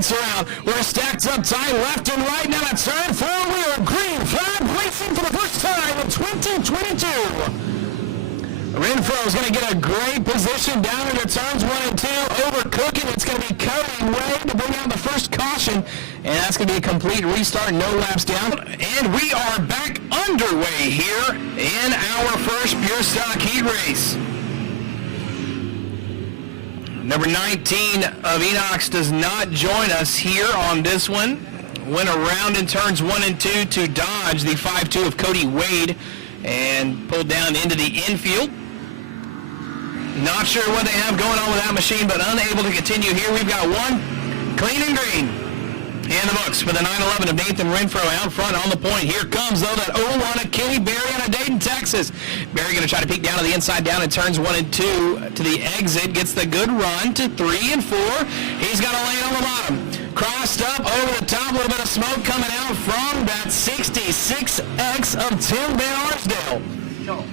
lights are out. We're stacked up tight left and right. Now to turn 4, we are green flag racing for the first time in 2022. Renfro is going to get a great position down into turns 1 and 2, overcooking. It's going to be Cody Wade to bring out the first caution, and that's going to be a complete restart, no laps down. And we are back underway here in our first pure stock heat race. Number 19 of Enox does not join us here on this one. Went around in turns 1 and 2 to dodge the 5-2 of Cody Wade and pulled down into the infield. Not sure what they have going on with that machine, but unable to continue here. We've got one clean and green in the books for the 911 of Nathan Renfro out front on the point. Here comes, though, that 0-1 of Kenny Berry out of Dayton, Texas. Berry going to try to peek down to the inside, down in turns 1 and 2 to the exit. Gets the good run to 3 and 4. He's got a lane on the bottom. Crossed up over the top, a little bit of smoke coming out from that 66X of Tim Van Arsdale. No.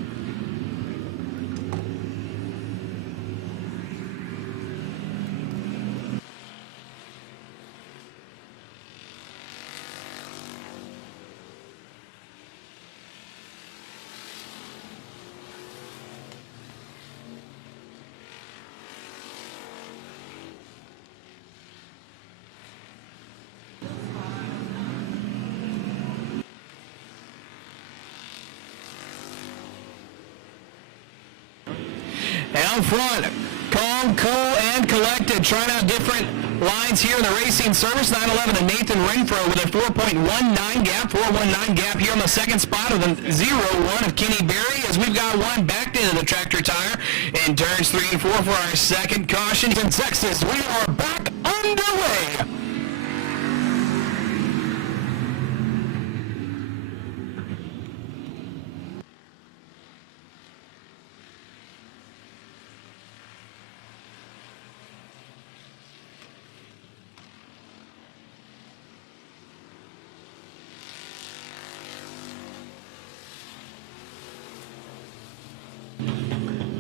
Out front, calm, cool, and collected. Trying out different lines here in the racing service. 911 and Nathan Renfro with a 4.19 gap, 4.19 gap here on the second spot of the 0-1 of Kenny Berry, as we've got one backed into the tractor tire in turns 3 and 4 for our second caution. In Texas, we are back underway.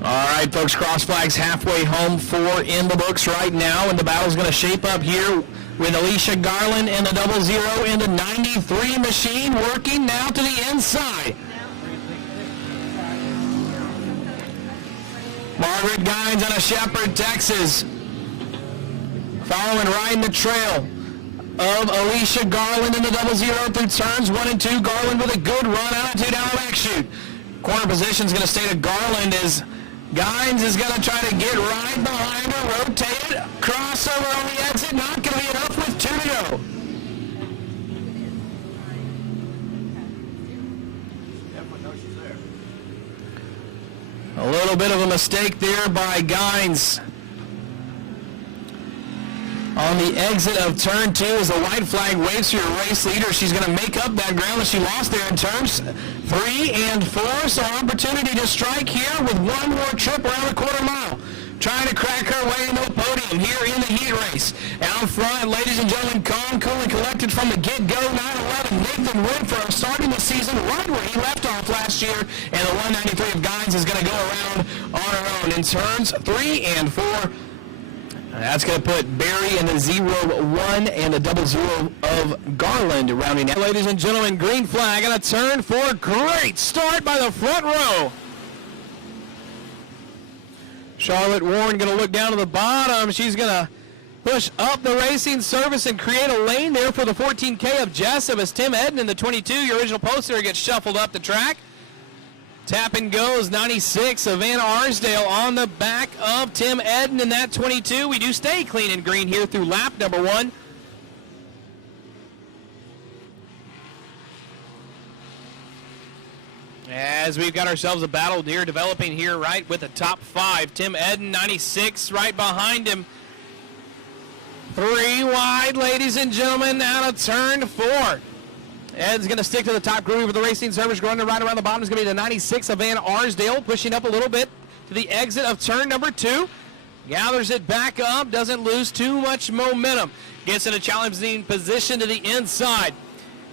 All right, folks, cross flags halfway home, 4 in the books right now, and the battle's going to shape up here with Alicia Garland in the 00 in the 93 machine, working now to the inside. Margaret Gines out of Shepherd, Texas, following right in the trail of Alicia Garland in the 00 through turns 1 and 2. Garland with a good run out to down the back chute. Corner position is going to stay to Garland as Gines is going to try to get right behind her, rotate it, crossover on the exit, not going to be enough with 2 to go. A little bit of a mistake there by Gines. On the exit of turn 2 as the white flag waves for your race leader. She's going to make up that ground that she lost there in turns 3 and 4. So opportunity to strike here with one more trip around the quarter mile. Trying to crack her way into the podium here in the heat race. Out front, ladies and gentlemen, calm, cool, and collected from the get-go. 911 Nathan Renfro starting the season right where he left off last year. And the 193 of Gines is going to go around on her own in turns 3 and 4. That's going to put Berry in the 0-1 and the 00 of Garland rounding out. Ladies and gentlemen, green flag on a turn 4. Great start by the front row. Charlotte Warren going to look down to the bottom. She's going to push up the racing service and create a lane there for the 14K of Jessup as Tim Eden in the 22, your original poster, gets shuffled up the track. Tap and goes 96 of Van Arsdale on the back of Tim Eden in that 22. We do stay clean and green here through lap number 1. As we've got ourselves a battle here developing here right with the top 5. Tim Eden 96 right behind him. 3 wide, ladies and gentlemen, out of turn 4. Ed's going to stick to the top groove of the racing service. Running right around the bottom is going to be the 96 of Van Arsdale, pushing up a little bit to the exit of turn number 2. Gathers it back up, doesn't lose too much momentum. Gets in a challenging position to the inside.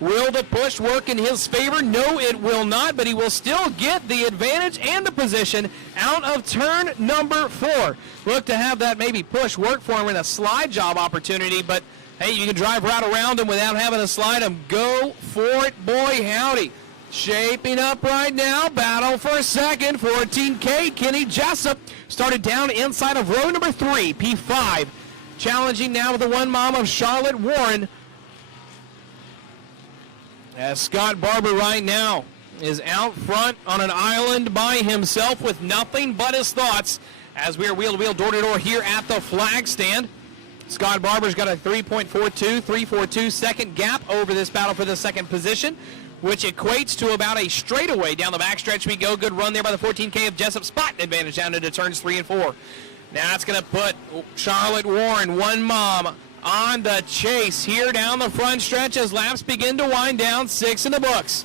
Will the push work in his favor? No, it will not, but he will still get the advantage and the position out of turn number 4. Look to have that maybe push work for him in a slide job opportunity, but Hey, you can drive right around them without having to slide them. Go for it, boy, howdy. Shaping up right now. Battle for a second. 14K. Kenny Jessup started down inside of row number 3, P5. Challenging now with the one mom of Charlotte Warren. As Scott Barber right now is out front on an island by himself with nothing but his thoughts as we are wheel-to-wheel, door-to-door here at the flag stand. Scott Barber's got a 3.42 second gap over this battle for the second position, which equates to about a straightaway. Down the backstretch we go. Good run there by the 14K of Jessup. Spot advantage down into turns 3 and 4. Now it's going to put Charlotte Warren, one mom, on the chase here down the front stretch as laps begin to wind down. 6 in the books.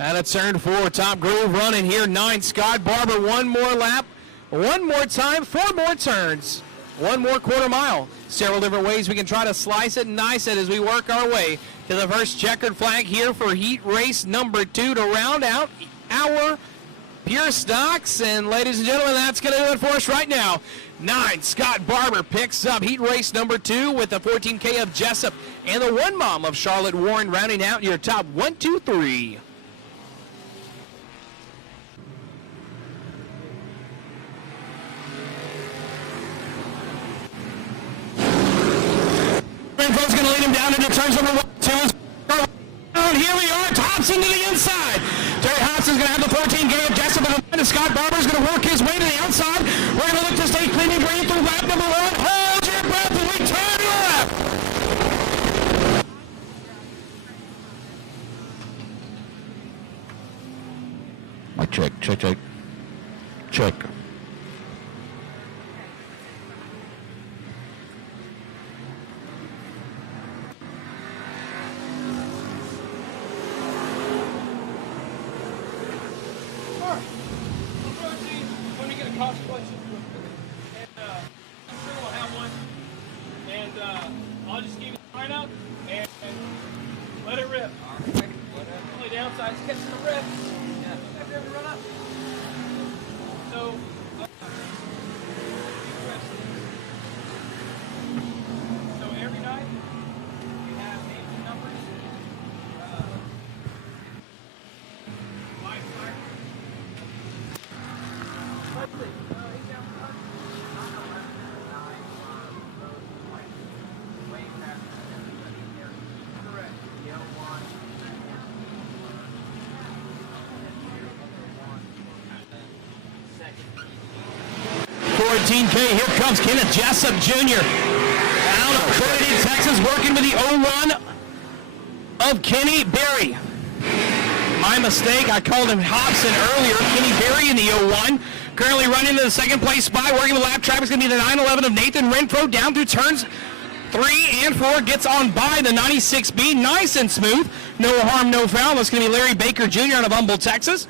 Out of turn 4, Top Groove running here. 9, Scott Barber, one more lap, one more time, 4 more turns, one more quarter mile. Several different ways we can try to slice it and dice it as we work our way to the first checkered flag here for heat race number 2 to round out our pure stocks. And ladies and gentlemen, that's going to do it for us right now. 9, Scott Barber picks up heat race number 2 with the 14K of Jessup and the one mom of Charlotte Warren rounding out your top 1, 2, 3. Renfro's going to lead him down into turns number 1, 2. Here we are, Thompson to the inside. Terry Hobson's going to have the 14K of Jessup and Scott Barber's going to work his way to the outside. We're going to look to stay clean and green through lap number 1. Hold your breath and we turn left. Check. I'll just give you the line up and let it rip. Only downside is catching the rip. Yeah. After every run up. So, every night we have names and numbers. Live fire. Perfect. He's down front. Correct. 14K, here comes Kenneth Jessup Jr. out of Trinity, Texas, working with the 01 of Kenny Berry. My mistake, I called him Hobson earlier. Kenny Berry in the 01. Currently running to the second place spot, working the lap traffic is going to be the 911 of Nathan Renfro down through turns 3 and 4. Gets on by the 96B, nice and smooth. No harm, no foul. That's going to be Larry Baker Jr. out of Humble, Texas.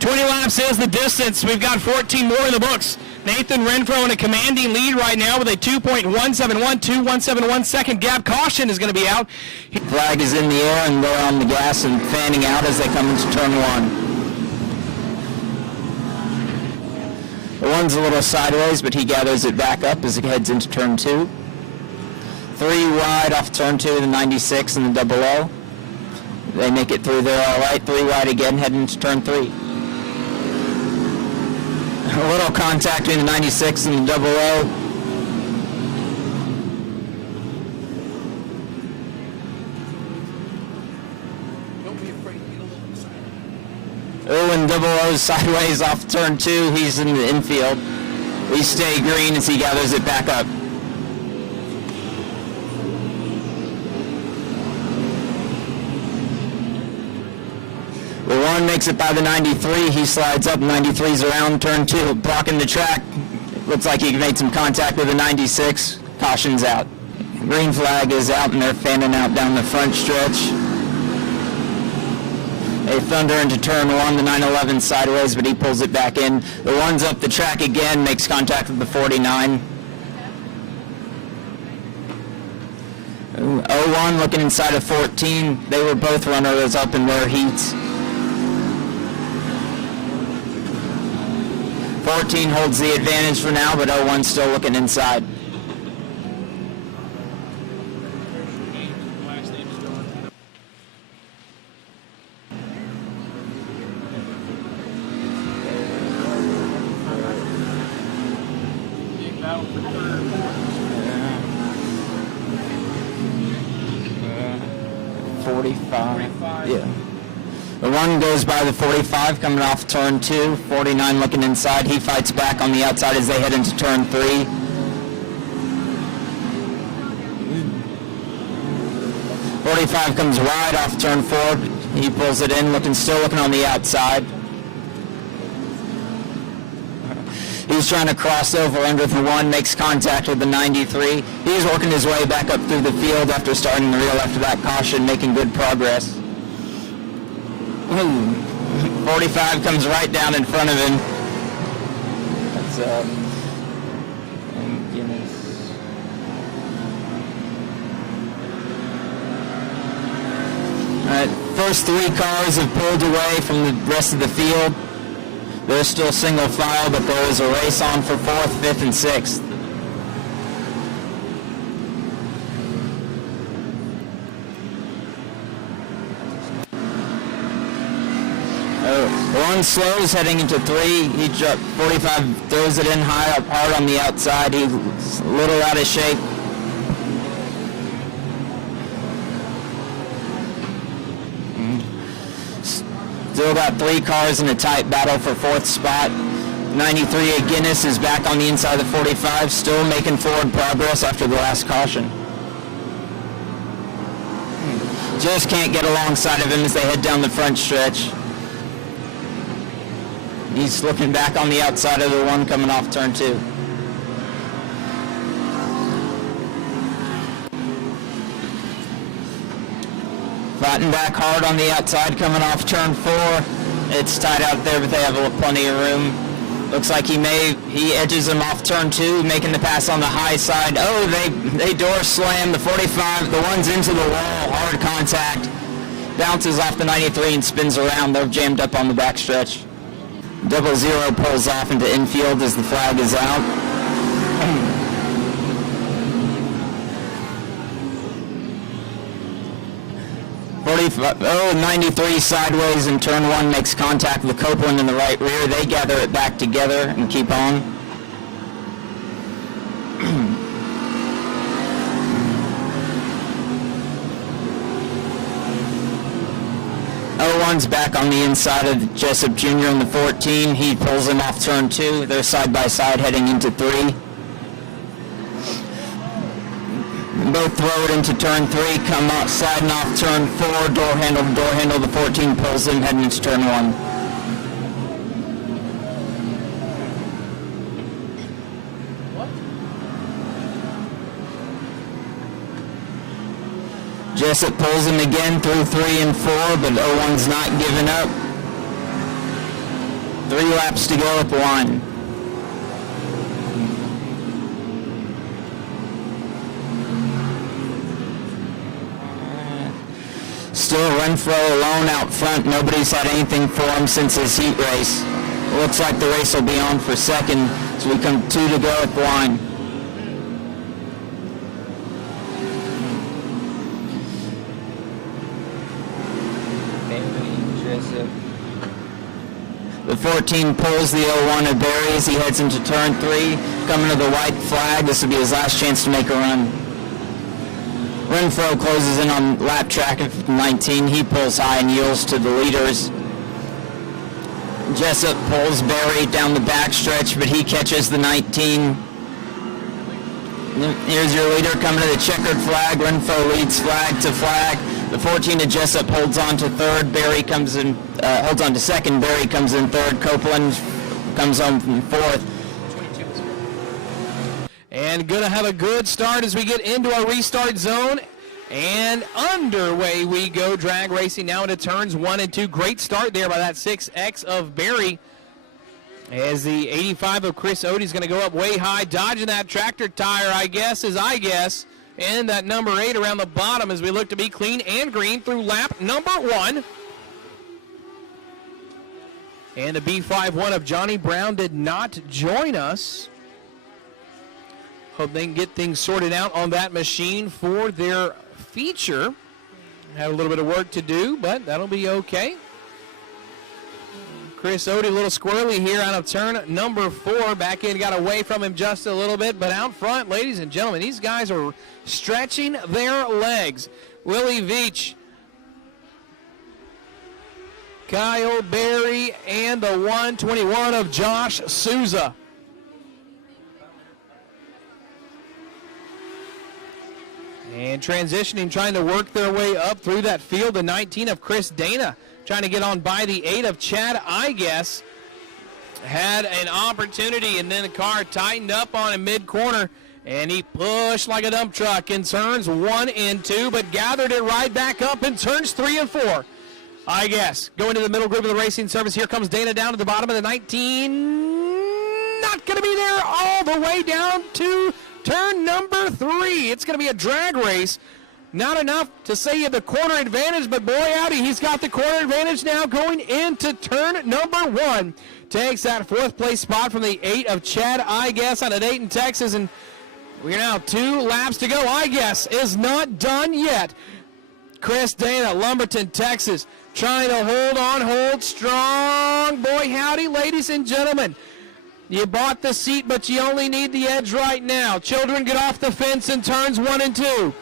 20 laps is the distance. We've got 14 more in the books. Nathan Renfro in a commanding lead right now with a 2.171 second gap. Caution is going to be out. Flag is in the air and they're on the gas and fanning out as they come into turn 1. The one's a little sideways, but he gathers it back up as it heads into turn 2. 3 wide off turn 2, the 96 and the 00. They make it through there all right. 3 wide again, heading into turn 3. A little contact between the 96 and the 00. Don't be afraid to get a little excited. And 00 sideways off turn 2. He's in the infield. We stay green as he gathers it back up. The 1 makes it by the 93. He slides up. 93's around turn 2, blocking the track. Looks like he made some contact with the 96. Caution's out. Green flag is out, and they're fanning out down the front stretch. They thunder into turn 1, the 911 sideways, but he pulls it back in. The 1's up the track again, makes contact with the 49. 01 looking inside of 14. They were both runners up in their heats. 14 holds the advantage for now, but 01's still looking inside. Battle for third. 45. Yeah. The one goes by the 45 coming off turn 2. 49 looking inside. He fights back on the outside as they head into turn 3. .45 comes wide off turn 4. He pulls it in, still looking on the outside. He's trying to cross over under the 1, makes contact with the 93. He's working his way back up through the field after starting the reel after that caution, making good progress. 45 comes right down in front of him. That's Guinness. All right, first 3 cars have pulled away from the rest of the field. They're still single file, but there is a race on for 4th, 5th, and 6th. One slows heading into 3. 45 throws it in hard on the outside. He's a little out of shape. Still got 3 cars in a tight battle for 4th spot. 93 at Guinness is back on the inside of the 45, still making forward progress after the last caution. Just can't get alongside of him as they head down the front stretch. He's looking back on the outside of the 1 coming off turn 2. Fighting back hard on the outside coming off turn 4. It's tight out there, but they have plenty of room. Looks like he edges him off turn 2, making the pass on the high side. Oh, they door slam the 45. The 1's into the wall, hard contact. Bounces off the 93 and spins around. They're jammed up on the backstretch. 00 pulls off into infield as the flag is out. 93 sideways in turn 1 makes contact with Copeland in the right rear. They gather it back together and keep on. 01's back on the inside of Jessup Jr. in the 14. He pulls him off turn 2. They're side by side heading into 3. Both throw it into turn 3, come out sliding off turn 4, door handle, the 14 pulls him heading into turn 1. Jessup pulls him again through 3 and 4, but 01's not giving up. 3 laps to go at the line. Still Renfro alone out front. Nobody's had anything for him since his heat race. It looks like the race will be on for second, so we come 2 to go at the line. The 14 pulls the 01 of Barry as he heads into turn 3. Coming to the white flag, this will be his last chance to make a run. Renfro closes in on lap track of 19. He pulls high and yields to the leaders. Jessup pulls Barry down the backstretch, but he catches the 19. Here's your leader coming to the checkered flag. Renfro leads flag to flag. The 14 of Jessup holds on to third. Barry comes in, holds on to second. Barry comes in third. Copeland comes home from fourth. And going to have a good start as we get into our restart zone. And underway we go. Drag racing now into turns 1 and 2. Great start there by that 6X of Barry. As the 85 of Chris Odie is going to go up way high, dodging that tractor tire, I guess. And that number 8 around the bottom as we look to be clean and green through lap number 1. And the B51 of Johnny Brown did not join us. Hope they can get things sorted out on that machine for their feature. Had a little bit of work to do, but that'll be okay. Chris Odie, a little squirrely here out of turn number 4. Back in, got away from him just a little bit, but out front, ladies and gentlemen, these guys are stretching their legs. Willie Veach, Kyle Berry, and the 121 of Josh Souza. And transitioning, trying to work their way up through that field. The 19 of Chris Dana trying to get on by the 8 of Chad Igas. Had an opportunity, and then the car tightened up on him mid-corner, and he pushed like a dump truck in turns 1 and 2, but gathered it right back up in turns 3 and 4. Igas going to the middle group of the racing service. Here comes Dana down to the bottom of the 19. Not going to be there all the way down to turn number 3. It's going to be a drag race. Not enough to say you have the corner advantage, but boy howdy, he's got the corner advantage now going into turn number 1. Takes that 4th place spot from the 8 of Chad Igas out of Dayton, Texas, and we're now 2 laps to go. Igas is not done yet. Chris Dana, Lumberton, Texas, trying to hold strong. Boy howdy, ladies and gentlemen. You bought the seat, but you only need the edge right now. Children, get off the fence in turns 1 and 2.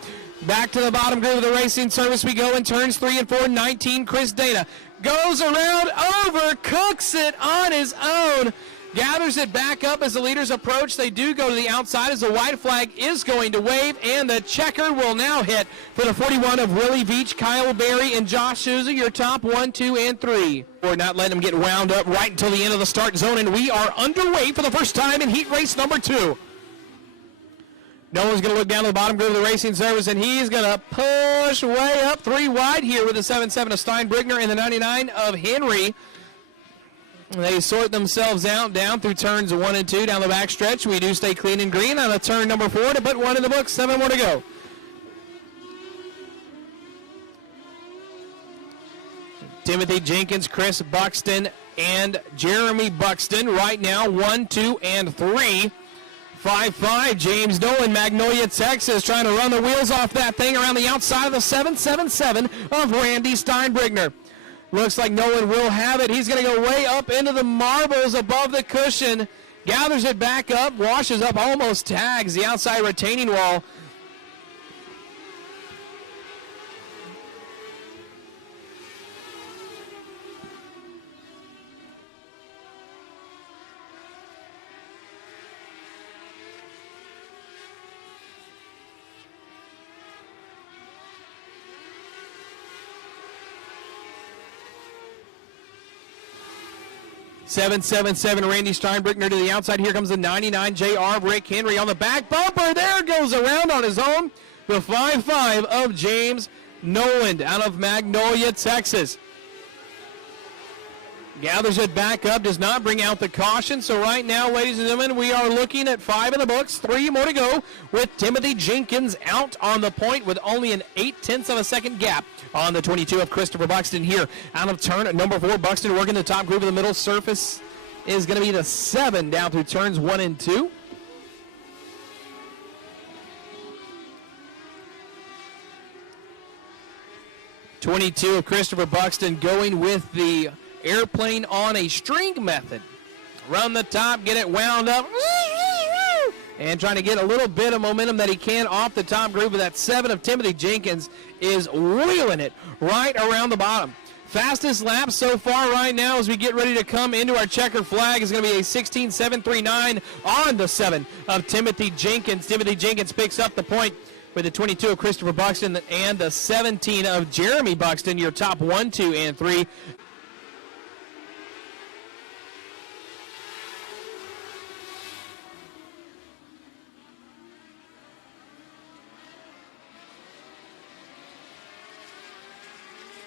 Back to the bottom group of the racing service we go in turns 3 and 4. 19, Chris Dana goes around, overcooks it on his own. Gathers it back up as the leaders approach. They do go to the outside as the white flag is going to wave, and the checker will now hit for the 41 of Willie Veach, Kyle Berry, and Josh Souza, your top 1, 2, and 3. We're not letting them get wound up right until the end of the start zone, and we are underway for the first time in heat race number 2. Nolan's going to look down to the bottom group of the racing service, and he's going to push way up 3 wide here with the 7-7 of Steinbrigner and the 99 of Henry. They sort themselves out down through turns 1 and 2 down the back stretch. We do stay clean and green on a turn number 4 to put 1 in the books. 7 more to go. Timothy Jenkins, Chris Buxton, and Jeremy Buxton right now 1, 2, and 3. 5-5, James Nolan, Magnolia, Texas, trying to run the wheels off that thing around the outside of the 7-7-7 of Randy Steinbrigner. Looks like Nolan will have it. He's going to go way up into the marbles above the cushion. Gathers it back up, washes up, almost tags the outside retaining wall. Seven, Randy Steinbrigner to the outside. Here comes the 99 JR Rick Henry on the back bumper. There goes around on his own. The 5-5 of James Noland out of Magnolia, Texas. Gathers it back up, does not bring out the caution. So right now, ladies and gentlemen, we are looking at 5 in the books, 3 more to go with Timothy Jenkins out on the point with only an 0.8 of a second gap on the 22 of Christopher Buxton here. Out of turn number 4, Buxton working the top group of the middle surface is going to be the 7 down through turns 1 and 2. .22 of Christopher Buxton going with the airplane on a string method. Run the top, get it wound up, and trying to get a little bit of momentum that he can off the top group of that 7 of Timothy Jenkins is wheeling it right around the bottom. Fastest lap so far right now as we get ready to come into our checker flag is going to be a 16.739 on the 7 of Timothy Jenkins. Timothy Jenkins picks up the point with the 22 of Christopher Buxton and the 17 of Jeremy Buxton, your top 1, 2, and 3.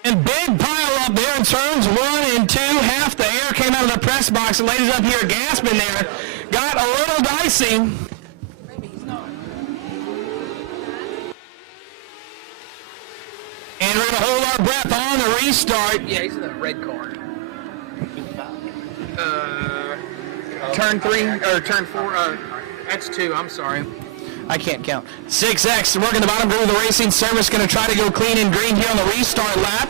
And big pile up there in turns 1 and 2. Half the air came out of the press box. The ladies up here gasping there. Got a little dicey. Maybe he's not. And we're going to hold our breath on the restart. Yeah, he's in the red car. Turn 3 or turn 4. That's 2. I'm sorry. I can't count. 6X working the bottom groove of the racing service, going to try to go clean and green here on the restart lap.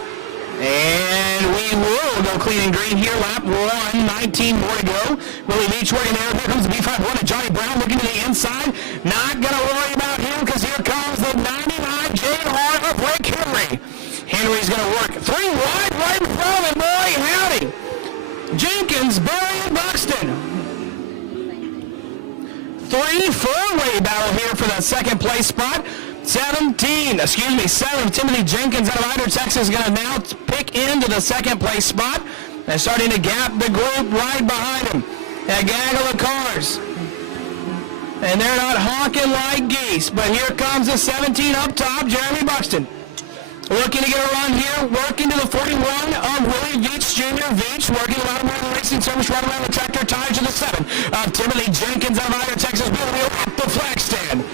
And we will go clean and green here, lap 1, 19 more to go. Willie Beach working there. Here comes the B51 and Johnny Brown looking to the inside. Not going to worry about him because here comes the 99 J.R. of Rick Henry. Henry's going to work 3 wide right in front of him. Boy, howdy. Jenkins, Barry, and Buxton. 3-4-way battle here for the second place spot. 7, Timothy Jenkins out of Ider, Texas is going to now pick into the second place spot. They're starting to gap the group right behind him. A gaggle of cars. And they're not honking like geese, but here comes the 17 up top, Jeremy Buxton. Looking to get a run here, working to the 41 of Willie Veach Jr. Veach, working around the racing service right around the tractor, tied to the 7 of Timothy Jenkins out of Ider, Texas, wheel at the flag stand.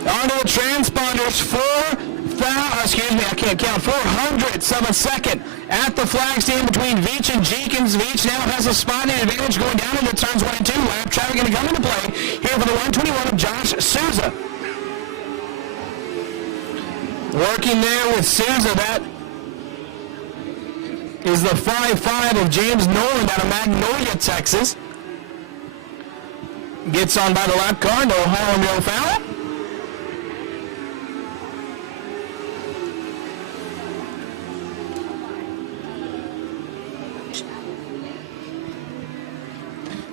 Onto the transponders, 400ths of a second at the flag stand between Veach and Jenkins. Veach now has a spot and advantage going down into turns 1 and 2. Lap traffic going to come into play here for the 121 of Josh Souza. Working there with Souza, that is the 5-5 of James Noland out of Magnolia, Texas. Gets on by the lap car, no harm, no foul.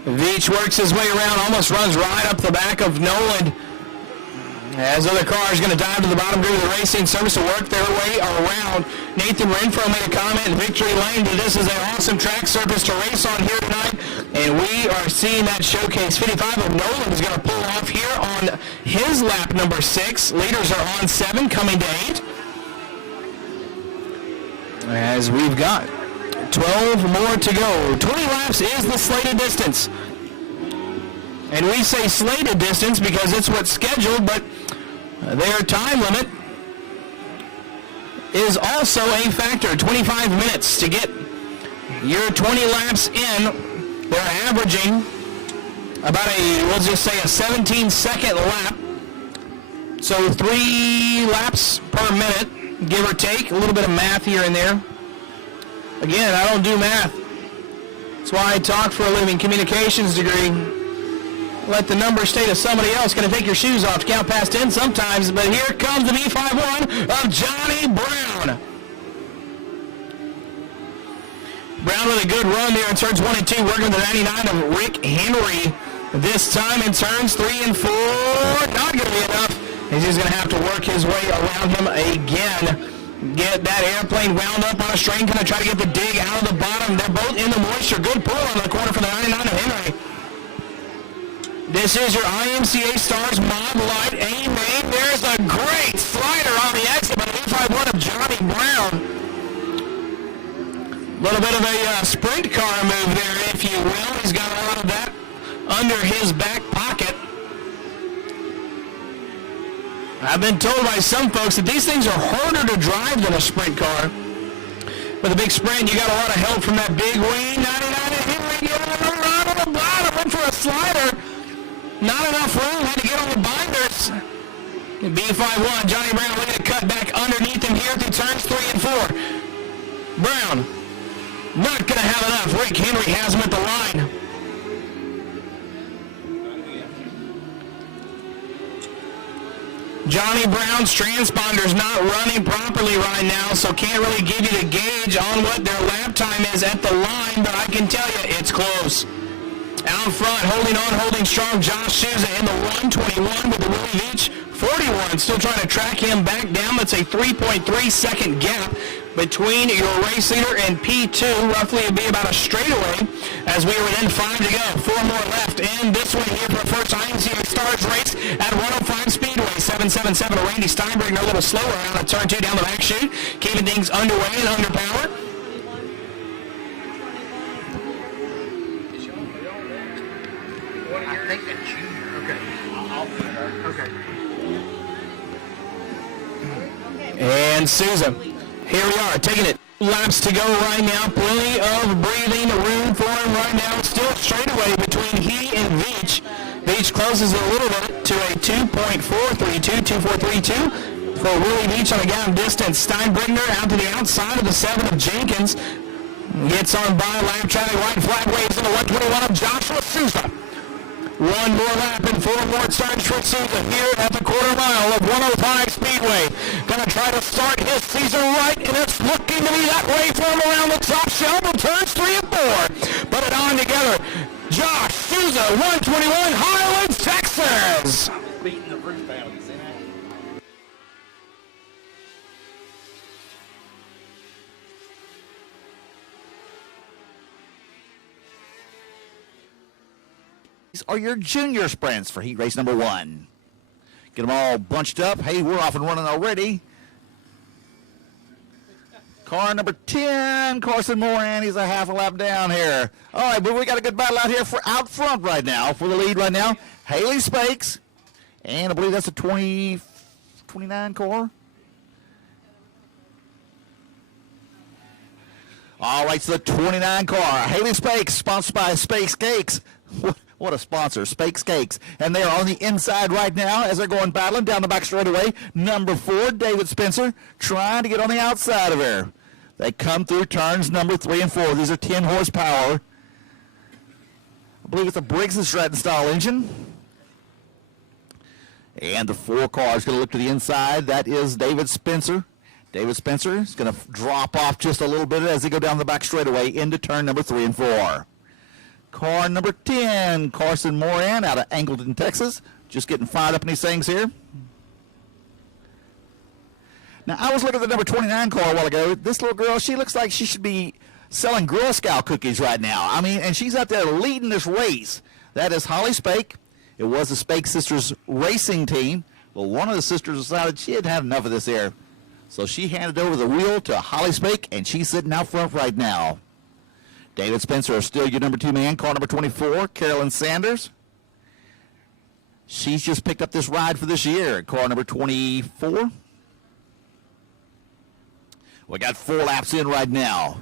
Veach works his way around, almost runs right up the back of Noland. As other cars going to dive to the bottom groove of the racing service to work their way around. Nathan Renfro made a comment in Victory Lane that this is an awesome track surface to race on here tonight. And we are seeing that showcase. 55 of Nolan is going to pull off here on his lap number 6. Leaders are on 7, coming to 8. As we've got 12 more to go. 20 laps is the slated distance. And we say slated distance because it's what's scheduled, but their time limit is also a factor. 25 minutes to get your 20 laps in. They're averaging about we'll just say a 17-second lap. So 3 laps per minute, give or take. A little bit of math here and there. Again, I don't do math. That's why I talk for a living, communications degree. Let the number stay to somebody else. Going to take your shoes off to count past 10 sometimes, but here comes the B51 of Johnny Brown. Brown with a good run there in turns 1 and 2, working the 99 of Rick Henry. This time in turns 3 and 4, not going to be enough. He's just going to have to work his way around him again. Get that airplane wound up on a string, going to try to get the dig out of the bottom. They're both in the moisture. Good pull on the corner for the 99 of Henry. This is your IMCA Stars Mod Light A-Main. There's a great slider on the exit by the B51 of Johnny Brown. A little bit of a sprint car move there, if you will. He's got a lot of that under his back pocket. I've been told by some folks that these things are harder to drive than a sprint car. With a big sprint, you got a lot of help from that big wing. 99 of Henry getting right on the bottom, went for a slider. Not enough room, had to get on the binders. B51, Johnny Brown looking to cut back underneath him here through turns 3 and 4. Brown, not going to have enough. Rick Henry has him at the line. Johnny Brown's transponder's not running properly right now, so can't really give you the gauge on what their lap time is at the line, but I can tell you it's close. Out front, holding on, holding strong, Josh Souza in the 121 with the Willie Veach 41. Still trying to track him back down. That's a 3.3 second gap between your race leader and P2. Roughly it'd be about a straightaway as we are within 5 to go. 4 more left in this one here for the first IMCA Stars race at 105 Speedway. 777 of Randy Steinberg, a little slower out of turn 2 down the back chute. Keeping things underway and under power. I think that's you. Okay. Okay. And Souza, here we are, taking it laps to go right now. Plenty of breathing room for him right now. Still straightaway between he and Veach. Veach closes a little bit to a 2.432, 2.432 for Willie Veach on a gallon distance. Steinbrenner out to the outside of the 7 of Jenkins. Gets on by lap traffic, right flag waves in the 121 of Joshua Souza. One more lap and 4 more turns for Souza here at the quarter mile of 105 Speedway. Going to try to start his season right, and it's looking to be that way for him around the top shelf of turns 3 and 4. Put it on together. Josh Souza, 121, Highlands, Texas. Beating the roof out. You see that? These are your junior sprints for heat race number 1. Get them all bunched up. Hey, we're off and running already. Car number 10, Carson Moran. He's a half a lap down here. All right, but we got a good battle out here for out front right now. For the lead right now, Haley Spakes. And I believe that's a 29 car. All right, so the 29 car. Haley Spakes, sponsored by Spakes Cakes. What a sponsor, Spakes Cakes. And they are on the inside right now as they're going battling down the back straightaway. Number 4, David Spencer, trying to get on the outside of her. They come through turns number 3 and 4. These are 10 horsepower. I believe it's a Briggs & Stratton style engine. And the 4 car is going to look to the inside. That is David Spencer. David Spencer is going to drop off just a little bit as they go down the back straightaway into turn number 3 and 4. Car number 10, Carson Moran out of Angleton, Texas. Just getting fired up in these things here. Now, I was looking at the number 29 car a while ago. This little girl, she looks like she should be selling Girl Scout cookies right now. I mean, and she's out there leading this race. That is Holly Spake. It was the Spake Sisters racing team. Well, one of the sisters decided she had had enough of this here. So she handed over the wheel to Holly Spake, and she's sitting out front right now. David Spencer is still your number 2 man. Car number 24, Carolyn Sanders. She's just picked up this ride for this year. Car number 24. We got 4 laps in right now.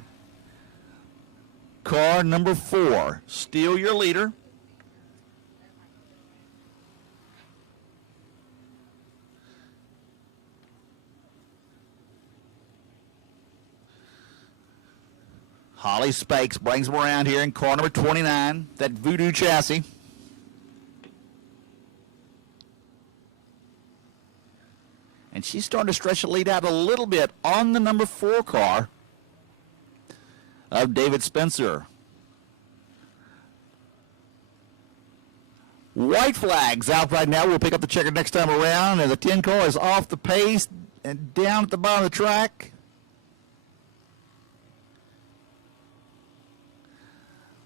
Car number 4, still your leader. Holly Spakes brings him around here in car number 29, that Voodoo chassis. And she's starting to stretch the lead out a little bit on the number 4 car of David Spencer. White flags out right now. We'll pick up the checker next time around. And the 10 car is off the pace and down at the bottom of the track.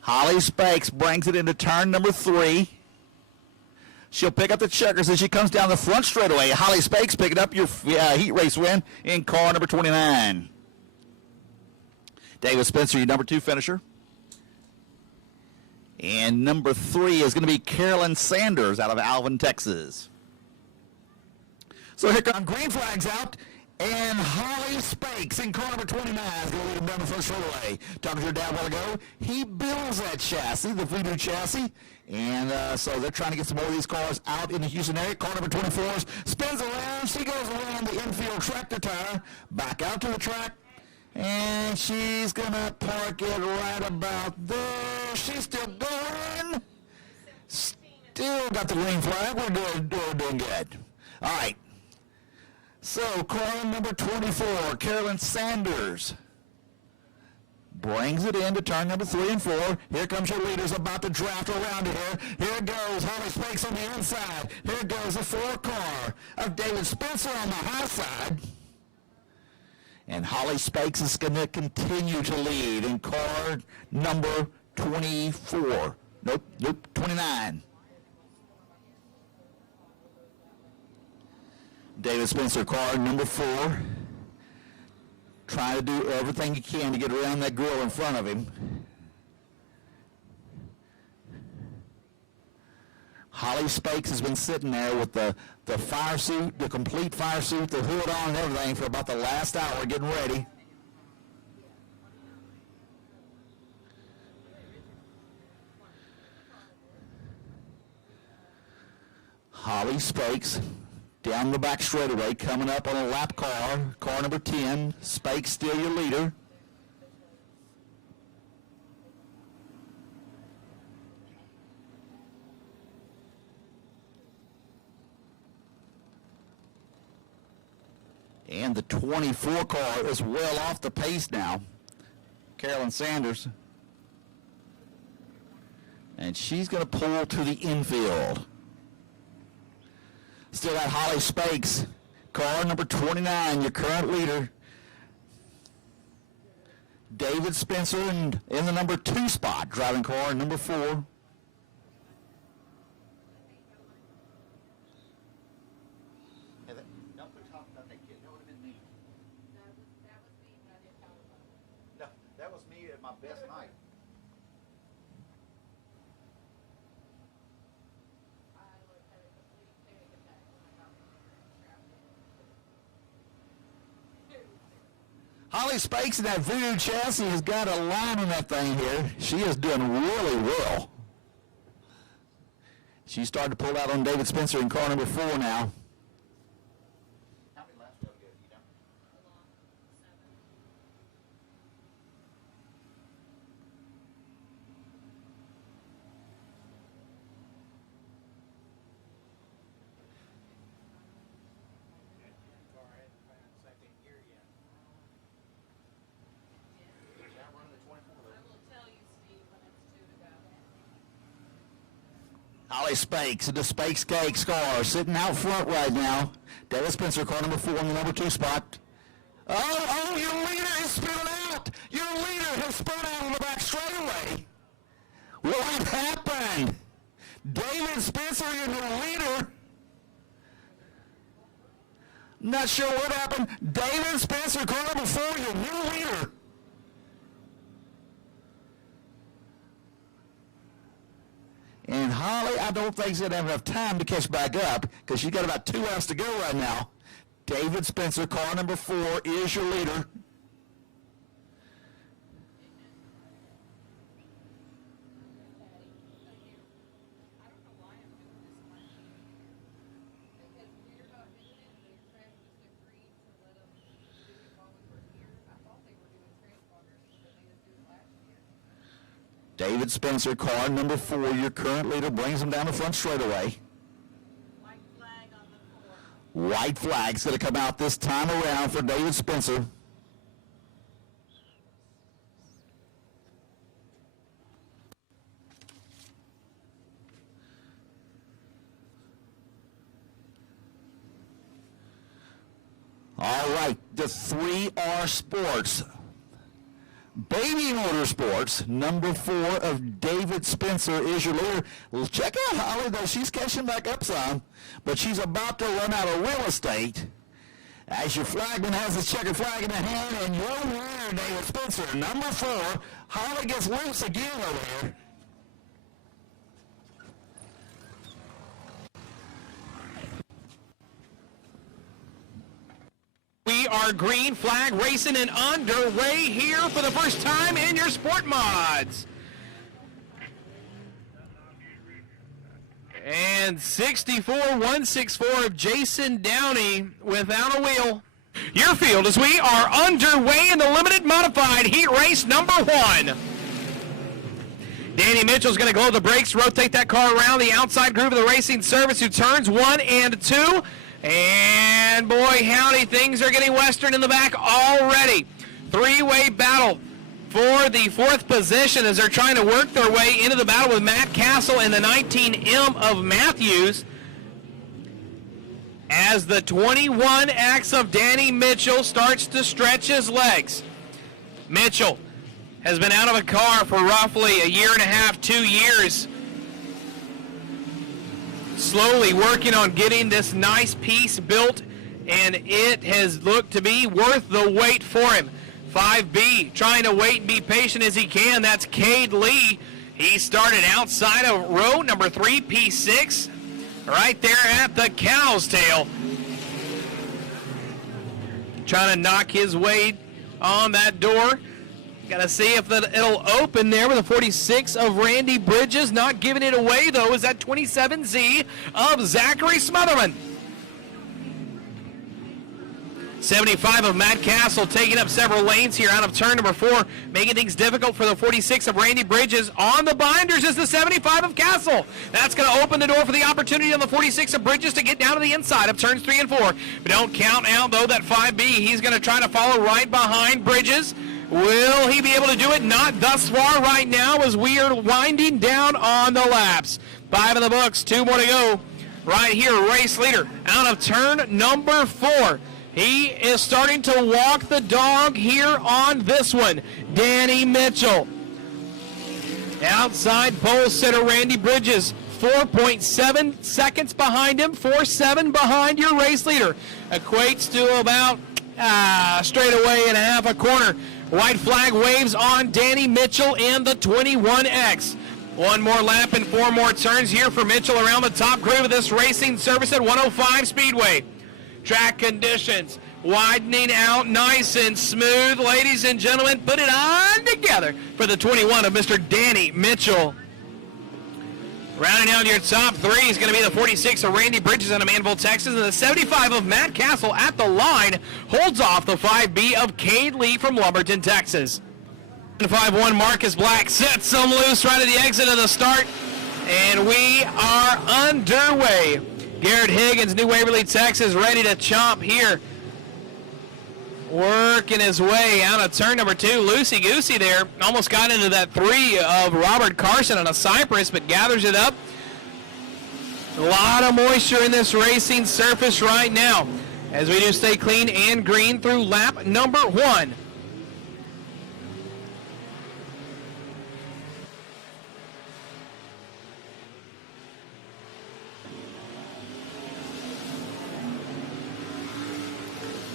Holly Spakes brings it into turn number 3. She'll pick up the checkers as she comes down the front straightaway. Holly Spakes picking up your heat race win in car number 29. David Spencer, your number 2 finisher. And number 3 is going to be Carolyn Sanders out of Alvin, Texas. So here come green flags out. And Holly Spakes in car number 29 is going to lead him down the front straightaway. Talking to your dad a while ago, he builds that chassis, the Voodoo chassis. And so they're trying to get some more of these cars out in the Houston area. Car number 24 spins around. She goes around the infield tractor tire, back out to the track. And she's going to park it right about there. She's still going. Still got the green flag. We're doing good. All right. So, car number 24, Carolyn Sanders, brings it into turn number 3 and 4. Here comes your leaders about to draft around here. Here goes Holly Spakes on the inside. Here goes the 4 car of David Spencer on the high side. And Holly Spakes is going to continue to lead in car number 24. Nope, 29. David Spencer, car number 4, trying to do everything he can to get around that grill in front of him. Holly Spakes has been sitting there with the fire suit, the complete fire suit, the hood on and everything for about the last hour getting ready. Holly Spakes down the back straightaway, coming up on a lap car. Car number 10. Spakes still your leader. And the 24 car is well off the pace now. Carolyn Sanders. And she's going to pull to the infield. Still got Holly Spakes, car number 29, your current leader. David Spencer in the number 2 spot, driving car number 4. No, that was me at my best night. Holly Spakes in that Voodoo chassis has got a line on that thing here. She is doing really well. She's starting to pull out on David Spencer in car number 4 now. How many laps do you know? Holly Spakes and the Spakes Cakes car sitting out front right now. David Spencer, car number 4 in the number 2 spot. Oh, your leader is spilling out. Your leader has spun out on the back straightaway. What happened? David Spencer, your new leader. Not sure what happened. David Spencer, car number 4, your new leader. And Holly, I don't think she's going to have enough time to catch back up because she's got about 2 laps to go right now. David Spencer, car number 4, is your leader. David Spencer, car number 4, your current leader, brings him down the front straightaway. White flag on the 4. White flag's going to come out this time around for David Spencer. All right, the 3R Sports. Baby Motorsports, number 4 of David Spencer is your leader. Well, check out Holly, though. She's catching back up some, but she's about to run out of real estate. As your flagman has his checkered flag in the hand, and your winner, David Spencer, number 4. Holly gets loose again over here. We are green flag racing and underway here for the first time in your sport mods. And 64-164 of Jason Downey without a wheel. Your field as we are underway in the limited modified heat race number 1. Danny Mitchell's going to go to the brakes, rotate that car around the outside groove of the racing surface through turns 1 and 2. And boy, howdy, things are getting western in the back already. 3-way battle for the 4th position as they're trying to work their way into the battle with Matt Castle and the 19M of Matthews. As the 21X of Danny Mitchell starts to stretch his legs. Mitchell has been out of a car for roughly a year and a half, 2 years. Slowly working on getting this nice piece built, and it has looked to be worth the wait for him. 5B trying to wait and be patient as he can. That's Cade Lee. He started outside of row number 3, P6, right there at the cow's tail. Trying to knock his way on that door. Got to see if it'll open there with a 46 of Randy Bridges. Not giving it away, though, is that 27Z of Zachary Smotherman. 75 of Matt Castle taking up several lanes here out of turn number 4, making things difficult for the 46 of Randy Bridges. On the binders is the 75 of Castle. That's going to open the door for the opportunity on the 46 of Bridges to get down to the inside of turns 3 and 4. But don't count out, though, that 5B. He's going to try to follow right behind Bridges. Will he be able to do it? Not thus far right now as we are winding down on the laps. 5 in the books, 2 more to go. Right here, race leader out of turn number 4. He is starting to walk the dog here on this one. Danny Mitchell. Outside pole sitter Randy Bridges. 4.7 seconds behind him. 4.7 behind your race leader. Equates to about straightaway and a half a corner. White flag waves on Danny Mitchell in the 21X. 1 more lap and 4 more turns here for Mitchell around the top groove of this racing service at 105 Speedway. Track conditions widening out nice and smooth. Ladies and gentlemen, put it on together for the 21 of Mr. Danny Mitchell. Rounding out your top 3 is going to be the 46 of Randy Bridges out of Manville, Texas, and the 75 of Matt Castle at the line holds off the 5B of Cade Lee from Lumberton, Texas. 5-1 Marcus Black sets them loose right at the exit of the start, and we are underway. Garrett Higgins, New Waverly, Texas, ready to chomp here. Working his way out of turn number 2. Loosey-goosey there. Almost got into that 3 of Robert Carson on a Cypress, but gathers it up. A lot of moisture in this racing surface right now as we do stay clean and green through lap number 1.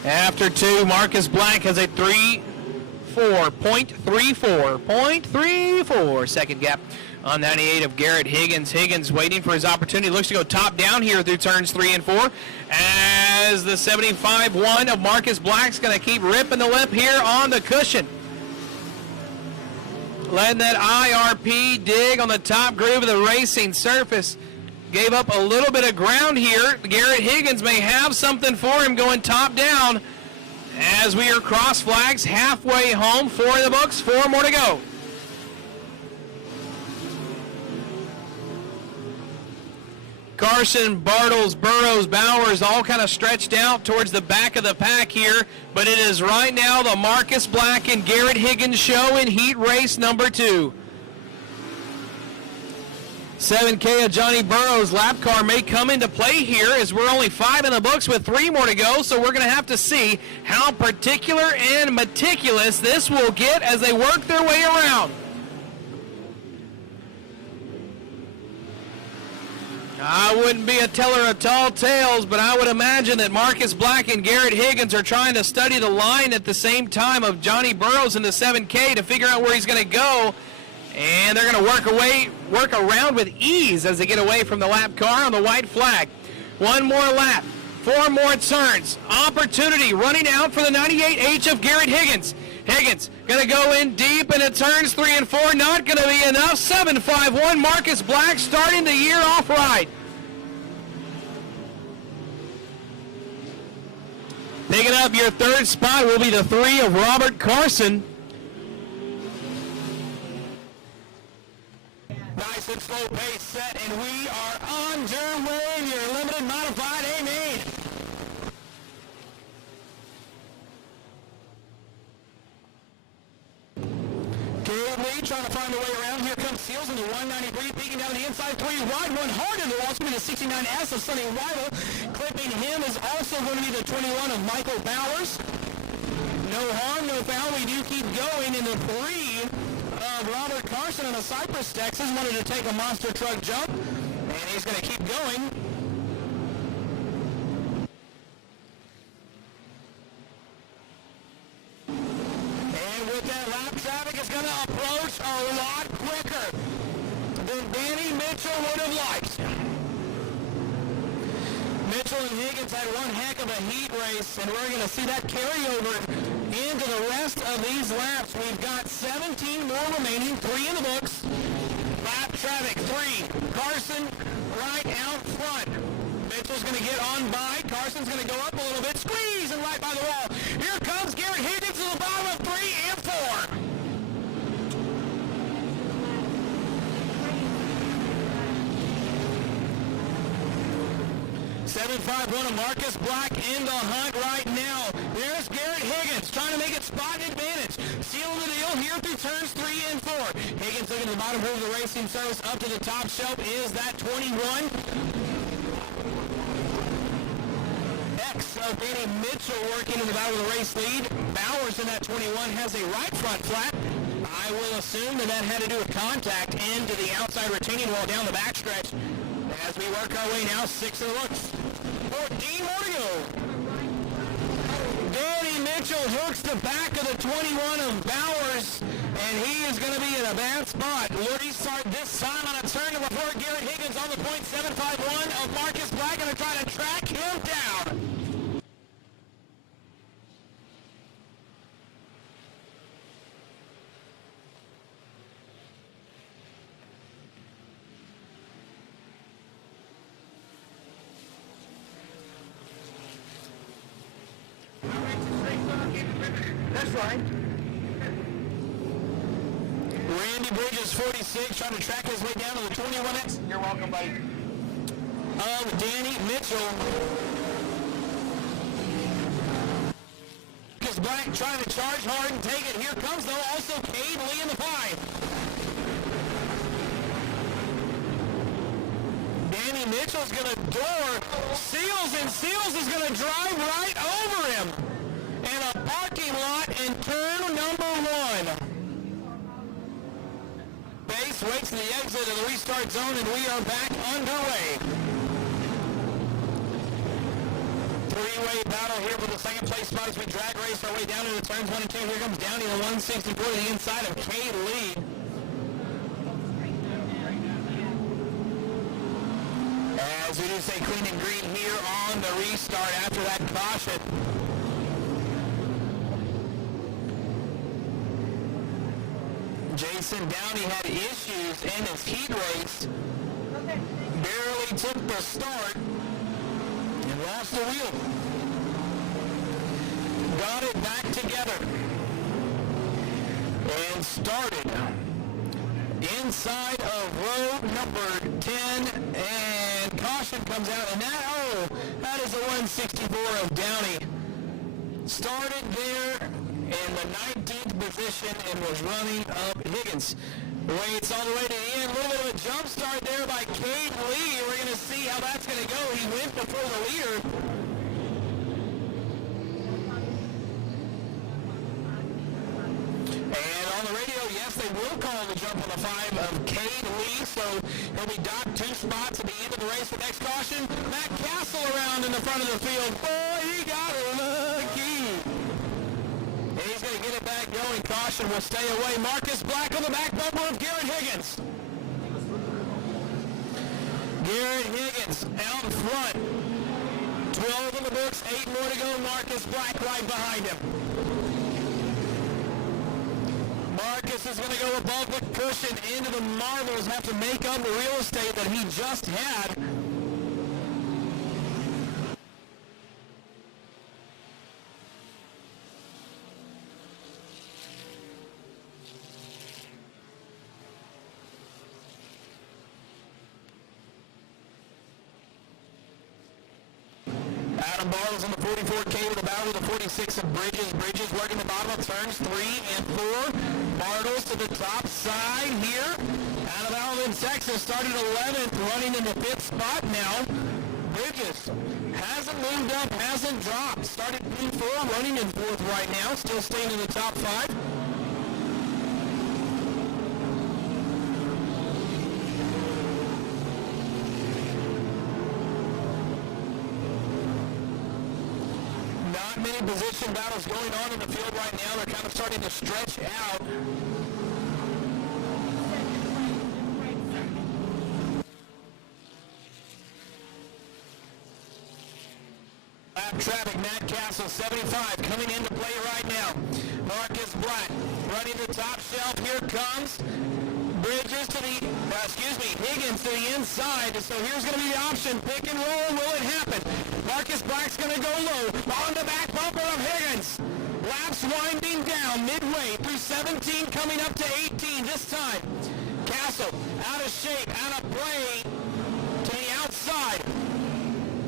After 2, Marcus Black has a 0.34 second gap on 98 of Garrett Higgins. Higgins waiting for his opportunity. Looks to go top down here through turns 3 and 4 as the 75-1 of Marcus Black's going to keep ripping the lip here on the cushion. Letting that IRP dig on the top groove of the racing surface. Gave up a little bit of ground here. Garrett Higgins may have something for him going top down as we are cross flags halfway home. 4 in the books, 4 more to go. Carson, Bartles, Burrows, Bowers all kind of stretched out towards the back of the pack here, but it is right now the Marcus Black and Garrett Higgins show in heat race number 2. 7K of Johnny Burrows' lap car may come into play here as we're only 5 in the books with 3 more to go, so we're going to have to see how particular and meticulous this will get as they work their way around. I wouldn't be a teller of tall tales, but I would imagine that Marcus Black and Garrett Higgins are trying to study the line at the same time of Johnny Burrows in the 7K to figure out where he's going to go. And they're going to work around with ease as they get away from the lap car on the white flag. 1 more lap, 4 more turns. Opportunity running out for the 98H of Garrett Higgins. Higgins going to go in deep into turns 3 and 4. Not going to be enough. 7.51. Marcus Black starting the year off right. Picking up your 3rd spot will be the 3 of Robert Carson. Nice and slow pace set, and we are underway in your limited modified A-main. Cade Lee trying to find a way around. Here comes Seals into 193, peeking down the inside 3 wide, 1 hard in the wall. It's going to be the 69S of Sonny Weidel. Clipping him is also going to be the 21 of Michael Bowers. No harm, no foul. We do keep going in the 3 of Robert Carson in a Cypress, Texas. Wanted to take a monster truck jump, and he's going to keep going. And with that lap traffic, it's going to approach a lot quicker than Danny Mitchell would have liked. Mitchell and Higgins had one heck of a heat race, and we're going to see that carry over into the rest of these laps. We've got 17 more remaining, 3 in the books. Lap traffic, 3. Carson right out front. Mitchell's going to get on by. Carson's going to go up a little bit. Squeeze and right by the wall. Here comes Garrett Higgins to the bottom of 3 and 4. 7-5 of Marcus Black in the hunt right now. There's Garrett Higgins trying to make it spot advantage. Sealing the deal here through turns 3 and 4. Higgins looking to the bottom of the racing service. Up to the top shelf is that 21. X of Danny Mitchell working in the battle of the race lead. Bowers in that 21 has a right front flat. I will assume that had to do with contact into the outside retaining wall down the backstretch. As we work our way now, 6 in the books. 14 more to go. Danny Mitchell hooks the back of the 21 of Bowers, and he is going to be in a bad spot. Woody start this time on a turn number 4. Garrett Higgins on the point. 751 of Marcus Black going to try to track him down. That's right. Randy Bridges, 46, trying to track his way down to the 21X. You're welcome, buddy. Of Danny Mitchell. Marcus Black trying to charge hard and take it. Here comes, though, also Cade Lee in the 5. Danny Mitchell's going to door. Seals is going to drive right over him. And a parking lot in turn number 1. Base waits to the exit of the restart zone, and we are back underway. Three-way battle here for the second place spot as we drag race our way down into turns 1 and 2. Here comes Downey, the 164 to the inside of Cade Lee. As we do say clean and green here on the restart after that caution. Jason Downey had issues in his heat race. Barely took the start and lost the wheel. Got it back together and started inside of row number 10, and caution comes out, and that is a 164 of Downey. Started there in the 19th position and was running up Higgins. Waits all the way to the end. A little bit of a jump start there by Cade Lee. We're going to see how that's going to go. He went before the leader. And on the radio, yes, they will call the jump on the 5 of Cade Lee. So he'll be docked 2 spots at the end of the race. The next caution, Matt Castle around in the front of the field. Boy, he got lucky. And he's going to get it back going. Caution will stay away. Marcus Black on the back bumper of Garrett Higgins. Garrett Higgins out front. 12 in the books, 8 more to go. Marcus Black right behind him. Marcus is going to go above the cushion into the marbles, have to make up the real estate that he just had. Adam Bartles on the 44K with the battle with the 46 of Bridges. Bridges working the bottom of turns 3 and 4. Bartles to the top side here. Out of Alvin, Texas, started 11th, running in the 5th spot now. Bridges hasn't moved up, hasn't dropped. Started P4, running in 4th right now, still staying in the top 5. Not many position battles going on in the field right now. They're kind of starting to stretch out. Lap traffic, Matt Castle, 75, coming into play right now. Marcus Black running the top shelf. Here comes Bridges to the, Higgins to the inside. So here's going to be the option. Pick and roll. Will it happen? Marcus Black's going to go low on the back bumper of Higgins. Laps winding down midway through 17, coming up to 18 this time. Castle out of shape, out of play to the outside.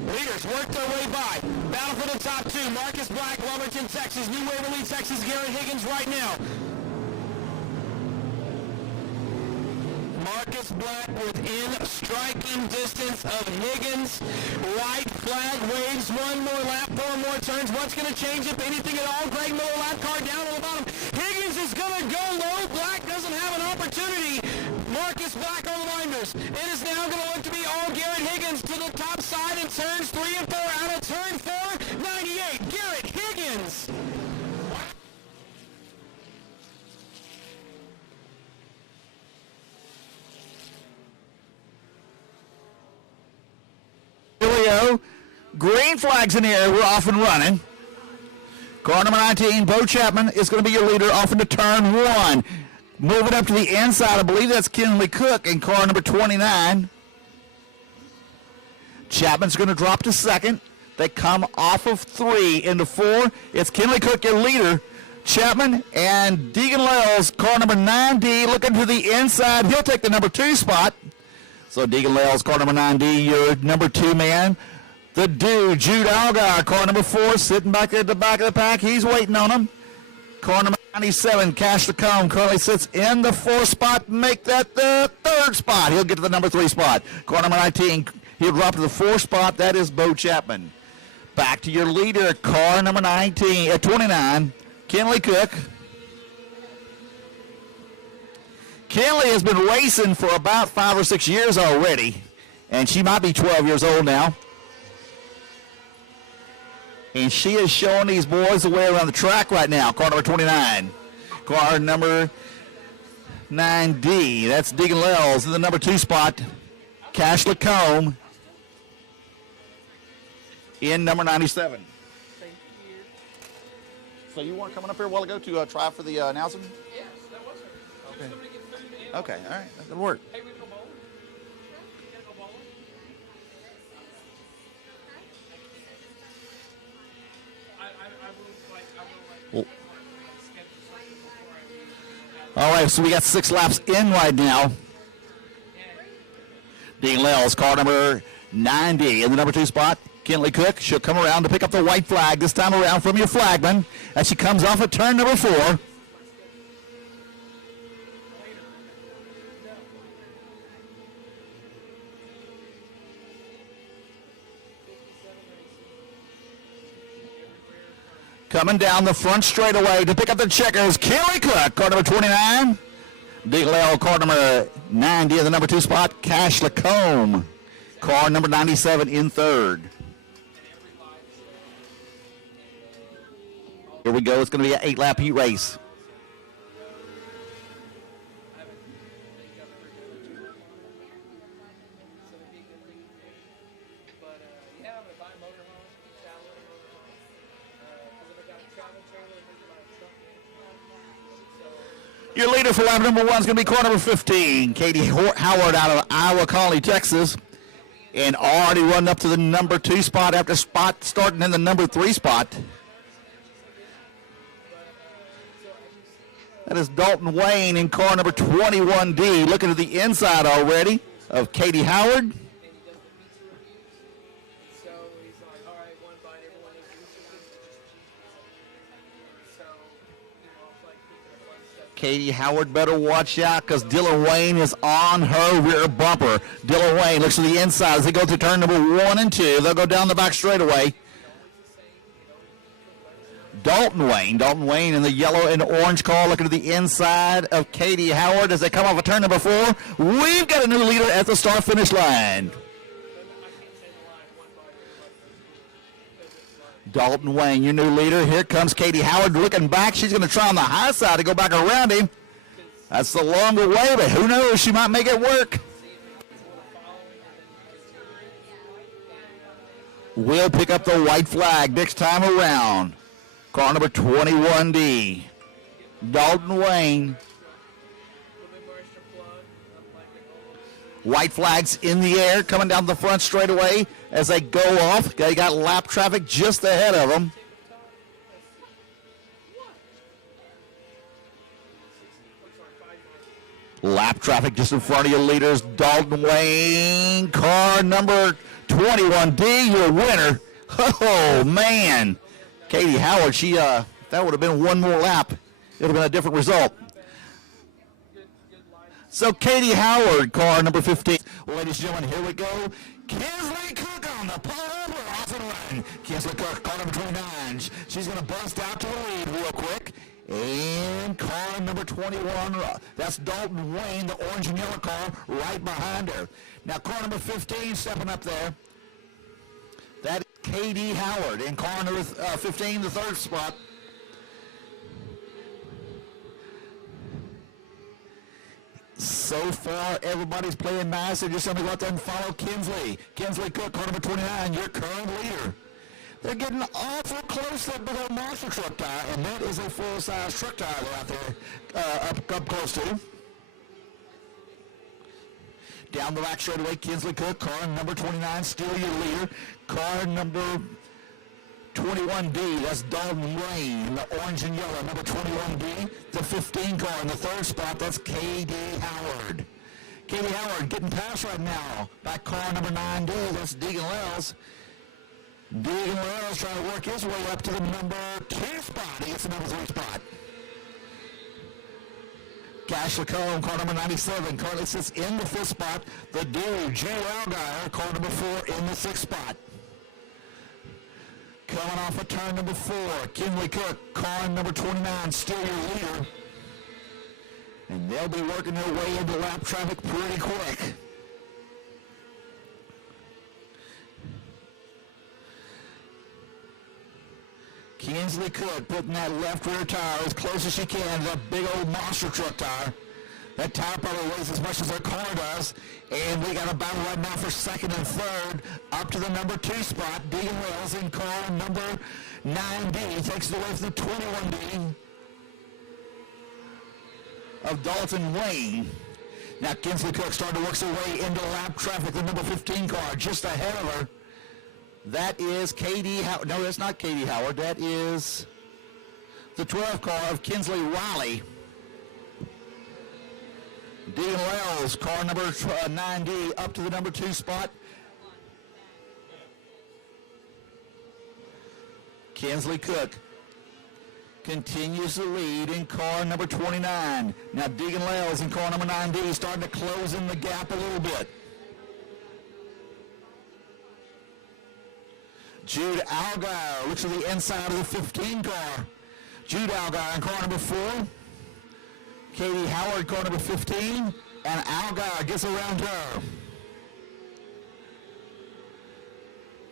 Leaders work their way by. Battle for the top two. Marcus Black, Lumberton, Texas. New Waverly, Texas. Garrett Higgins right now. Marcus Black within striking distance of Higgins. White flag waves. One more lap, 4 more turns. What's going to change, if anything at all? Greg Miller lap car down on the bottom. Higgins is going to go low. Black doesn't have an opportunity. Marcus Black on the winders. It is now going to look to be all Garrett Higgins to the top side in turns 3 and 4. Out of turn 4, 98. Garrett Higgins. Here we go. Green flags in the air. We're off and running. Car number 19, Bo Chapman, is going to be your leader off into turn 1. Moving up to the inside, I believe that's Kinley Cook in car number 29. Chapman's going to drop to second. They come off of 3 into 4. It's Kinley Cook, your leader. Chapman and Deegan Lales, car number 9D, looking to the inside. He'll take the number 2 spot. So Deegan Lales, car number 9D, your number 2 man. The dude, Jude Algar, car number 4, sitting back at the back of the pack. He's waiting on him. Car number 97, Cash Lacombe, currently sits in the 4th spot. Make that the 3rd spot. He'll get to the number 3 spot. Car number 19, he'll drop to the 4th spot. That is Bo Chapman. Back to your leader, car number 19, at 29, Kinley Cook. Kinley has been racing for about 5 or 6 years already, and she might be 12 years old now. And she is showing these boys the way around the track right now. Car number 29. Car number 9D. That's Deegan Lells in the number 2 spot. Cash Lacombe in number 97. Thank you. So you weren't coming up here a while ago to try for the announcing? Yes, that was her. Okay. Somebody get food in. Okay, all right. That'll work. Hey, we go bowling? You gotta go bowling? I will schedule something before I leave. All right, so we got 6 laps in right now. Dean Lells, car number 90 in the number 2 spot. Kinley Cook, she'll come around to pick up the white flag this time around from your flagman as she comes off at turn number 4. Coming down the front straightaway to pick up the checkers, Kinley Cook, car number 29. Dean Lell, car number 90 in the number 2 spot. Cash Lacombe, car number 97 in 3rd. Here we go. It's going to be an 8-lap heat race. Your leader for lap number 1 is going to be car number 15, Katie Howard out of Iowa Colony, Texas. And already run up to the number 2 spot after starting in the number 3 spot. That is Dalton Wayne in car number 21D, looking to the inside already of Katie Howard. Katie Howard better watch out because Dylan Wayne is on her rear bumper. Dylan Wayne looks to the inside as they go through turn number 1 and 2. They'll go down the back straightaway. Dalton Wayne in the yellow and orange car looking to the inside of Katie Howard as they come off of turn number 4. We've got a new leader at the start-finish line. Dalton Wayne, your new leader. Here comes Katie Howard looking back. She's going to try on the high side to go back around him. That's the longer way, but who knows? She might make it work. will pick up the white flag next time around. Car number 21D, Dalton Wayne. White flags in the air coming down the front straightaway as they go off. They got lap traffic just ahead of them. Lap traffic just in front of your leaders. Dalton Wayne, car number 21D, your winner. Oh, man. Katie Howard, that would have been one more lap. It would have been a different result. So Katie Howard, car number 15. Well, ladies and gentlemen, here we go. Kinsley Cook on the pole, we're off and running. Kinsley Cook, car number 29. She's going to bust out to the lead real quick. And car number 21, that's Dalton Wayne, the orange and yellow car, right behind her. Now car number 15 stepping up there. That is Katie Howard in car number 15, the third spot. So far, everybody's playing nice. They're just going to go out there and follow Kinsley. Kinsley Cook, car number 29, your current leader. They're getting awful close to that big old monster truck tire, and that is a full-size truck tire they're out there up close to. Down the back straightaway, Kinsley Cook, car number 29, still your leader. Car number 21D, that's Dalton Wayne, the orange and yellow, number 21D. The 15 car in the third spot, that's Katie Howard. Katie Howard getting past right now by car number 9D, that's Deegan Wells. Deegan Wells trying to work his way up to the number 2 spot. He gets the number 3 spot. Cash Lacombe, car number 97, currently sits in the 5th spot. The dude, Jay Algeier, car number 4 in the 6th spot. Coming off of turn number 4, Kinsley Cook, car number 29, still your leader. And they'll be working their way into lap traffic pretty quick. Kinsley Cook putting that left rear tire as close as she can to that big old monster truck tire. That tire probably weighs as much as their car does. And we got a battle right now for second and third. Up to the number 2 spot. Deegan Wells in car number 9D. Takes it away from the 21D of Dalton Wayne. Now Kinsley Cook starting to work her way into lap traffic. The number 15 car just ahead of her. That is Katie Howard. No, that's not Katie Howard. That is the 12 car of Kinsley Riley. Deegan Wells, car number 9D, up to the number 2 spot. Kinsley Cook continues to lead in car number 29. Now Deegan Wells in car number 9D starting to close in the gap a little bit. Jude Algeier looks to the inside of the 15 car. Jude Algeier in car number 4. Katie Howard, car number 15. And Algeier gets around her.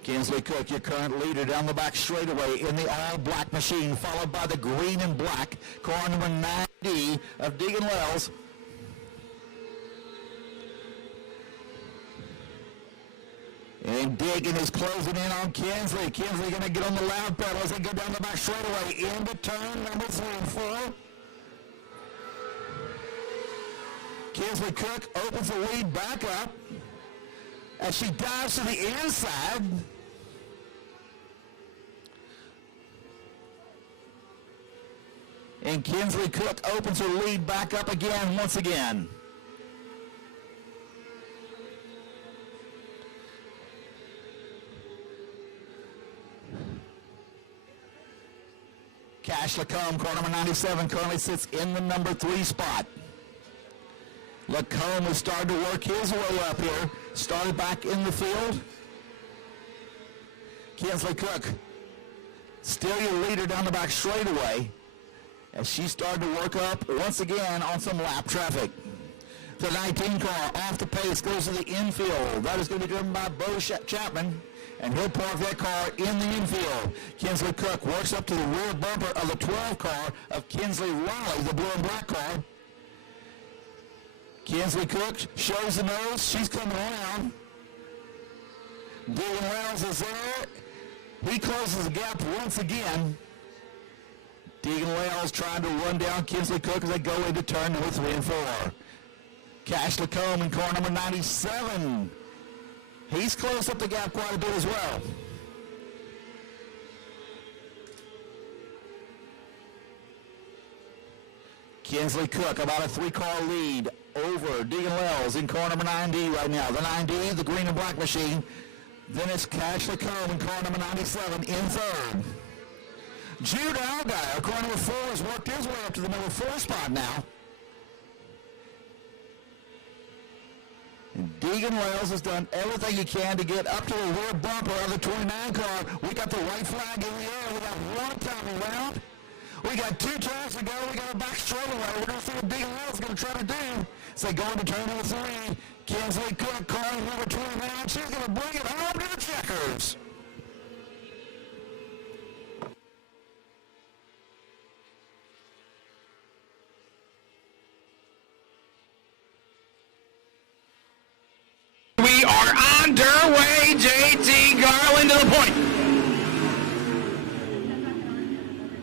Kinsley Cook, your current leader, down the back straightaway in the all-black machine, followed by the green and black car number 9D of Deegan Wells. And Deegan is closing in on Kinsley. Kinsley going to get on the loud pedal as they go down the back straightaway into turn number 3 and 4. Kinsley Cook opens the lead back up as she dives to the inside. And Kinsley Cook opens her lead back up again, once again. Cash Lacombe, car number 97, currently sits in the number 3 spot. Lacombe has started to work his way up here. Started back in the field. Kinsley Cook, still your leader down the back straightaway, as she started to work up once again on some lap traffic. The 19 car off the pace goes to the infield. That is going to be driven by Bo Chapman, and he'll park that car in the infield. Kinsley Cook works up to the rear bumper of the 12 car of Kinsley Riley, the blue and black car. Kinsley Cook shows the nose. She's coming around. Deegan Wells is there. He closes the gap once again. Deegan Wells trying to run down Kinsley Cook as they go into turn number 3 and 4. Cash Lacombe in car number 97. He's closed up the gap quite a bit as well. Kinsley Cook about a 3-car lead over Deegan Wells in car number 9D right now. The 9D, the green and black machine. Then it's Cash Lacombe in car number 97 in third. Jude Algier, car number 4, has worked his way up to the number 4 spot now. And Deegan Wells has done everything he can to get up to the rear bumper of the 29 car. We got the white flag in the air. We got one time around. We got 2 turns to go. We got a back straightaway. We're going to see what Deegan Wells is going to try to do. So going to turn number 3. Kinsley Cook, car number 29. She's going to bring it home to the checkers. We are underway. JT Garland to the point.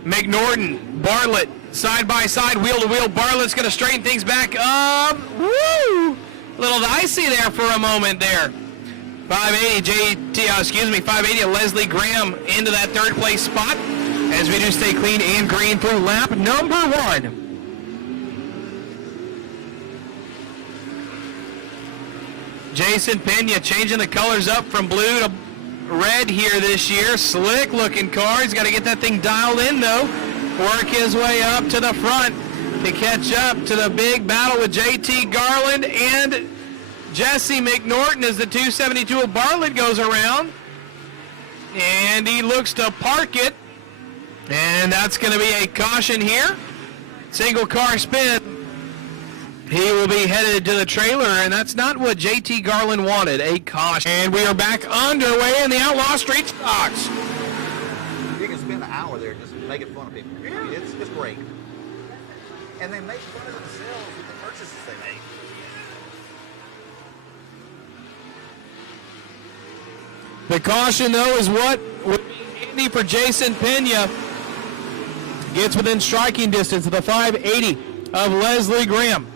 McNorton, Bartlett, side by side, wheel to wheel. Bartlett's going to straighten things back up. Woo! Little dicey there for a moment there. 580 Leslie Graham into that third place spot as we do stay clean and green through lap number 1. Jason Pena changing the colors up from blue to red here this year. Slick looking car. He's got to get that thing dialed in though. Work his way up to the front to catch up to the big battle with JT Garland and Jesse McNorton as the 272 of Bartlett goes around. And he looks to park it. And that's going to be a caution here. Single car spin. He will be headed to the trailer, and that's not what JT Garland wanted, a caution. And we are back underway in the Outlaw Street Stocks. You can spend an hour there just making fun of people. I mean, it's great. And they make fun of themselves with the purchases they make. The caution, though, is what would be handy for Jason Pena. Gets within striking distance of the 580 of Leslie Graham.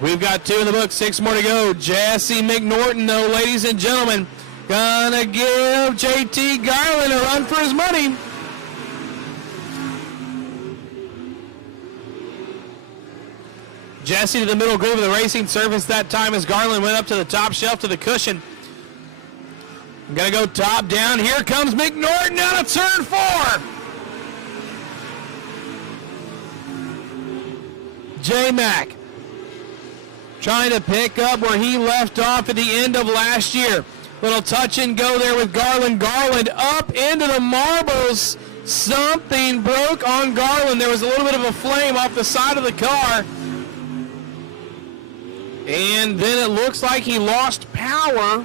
We've got 2 in the book, 6 more to go. Jesse McNorton, though, ladies and gentlemen, gonna give JT Garland a run for his money. Jesse to the middle groove of the racing surface that time as Garland went up to the top shelf to the cushion. Gonna go top down. Here comes McNorton out of turn 4. J-Mac trying to pick up where he left off at the end of last year. Little touch and go there with Garland. Garland up into the marbles. Something broke on Garland. There was a little bit of a flame off the side of the car. And then it looks like he lost power.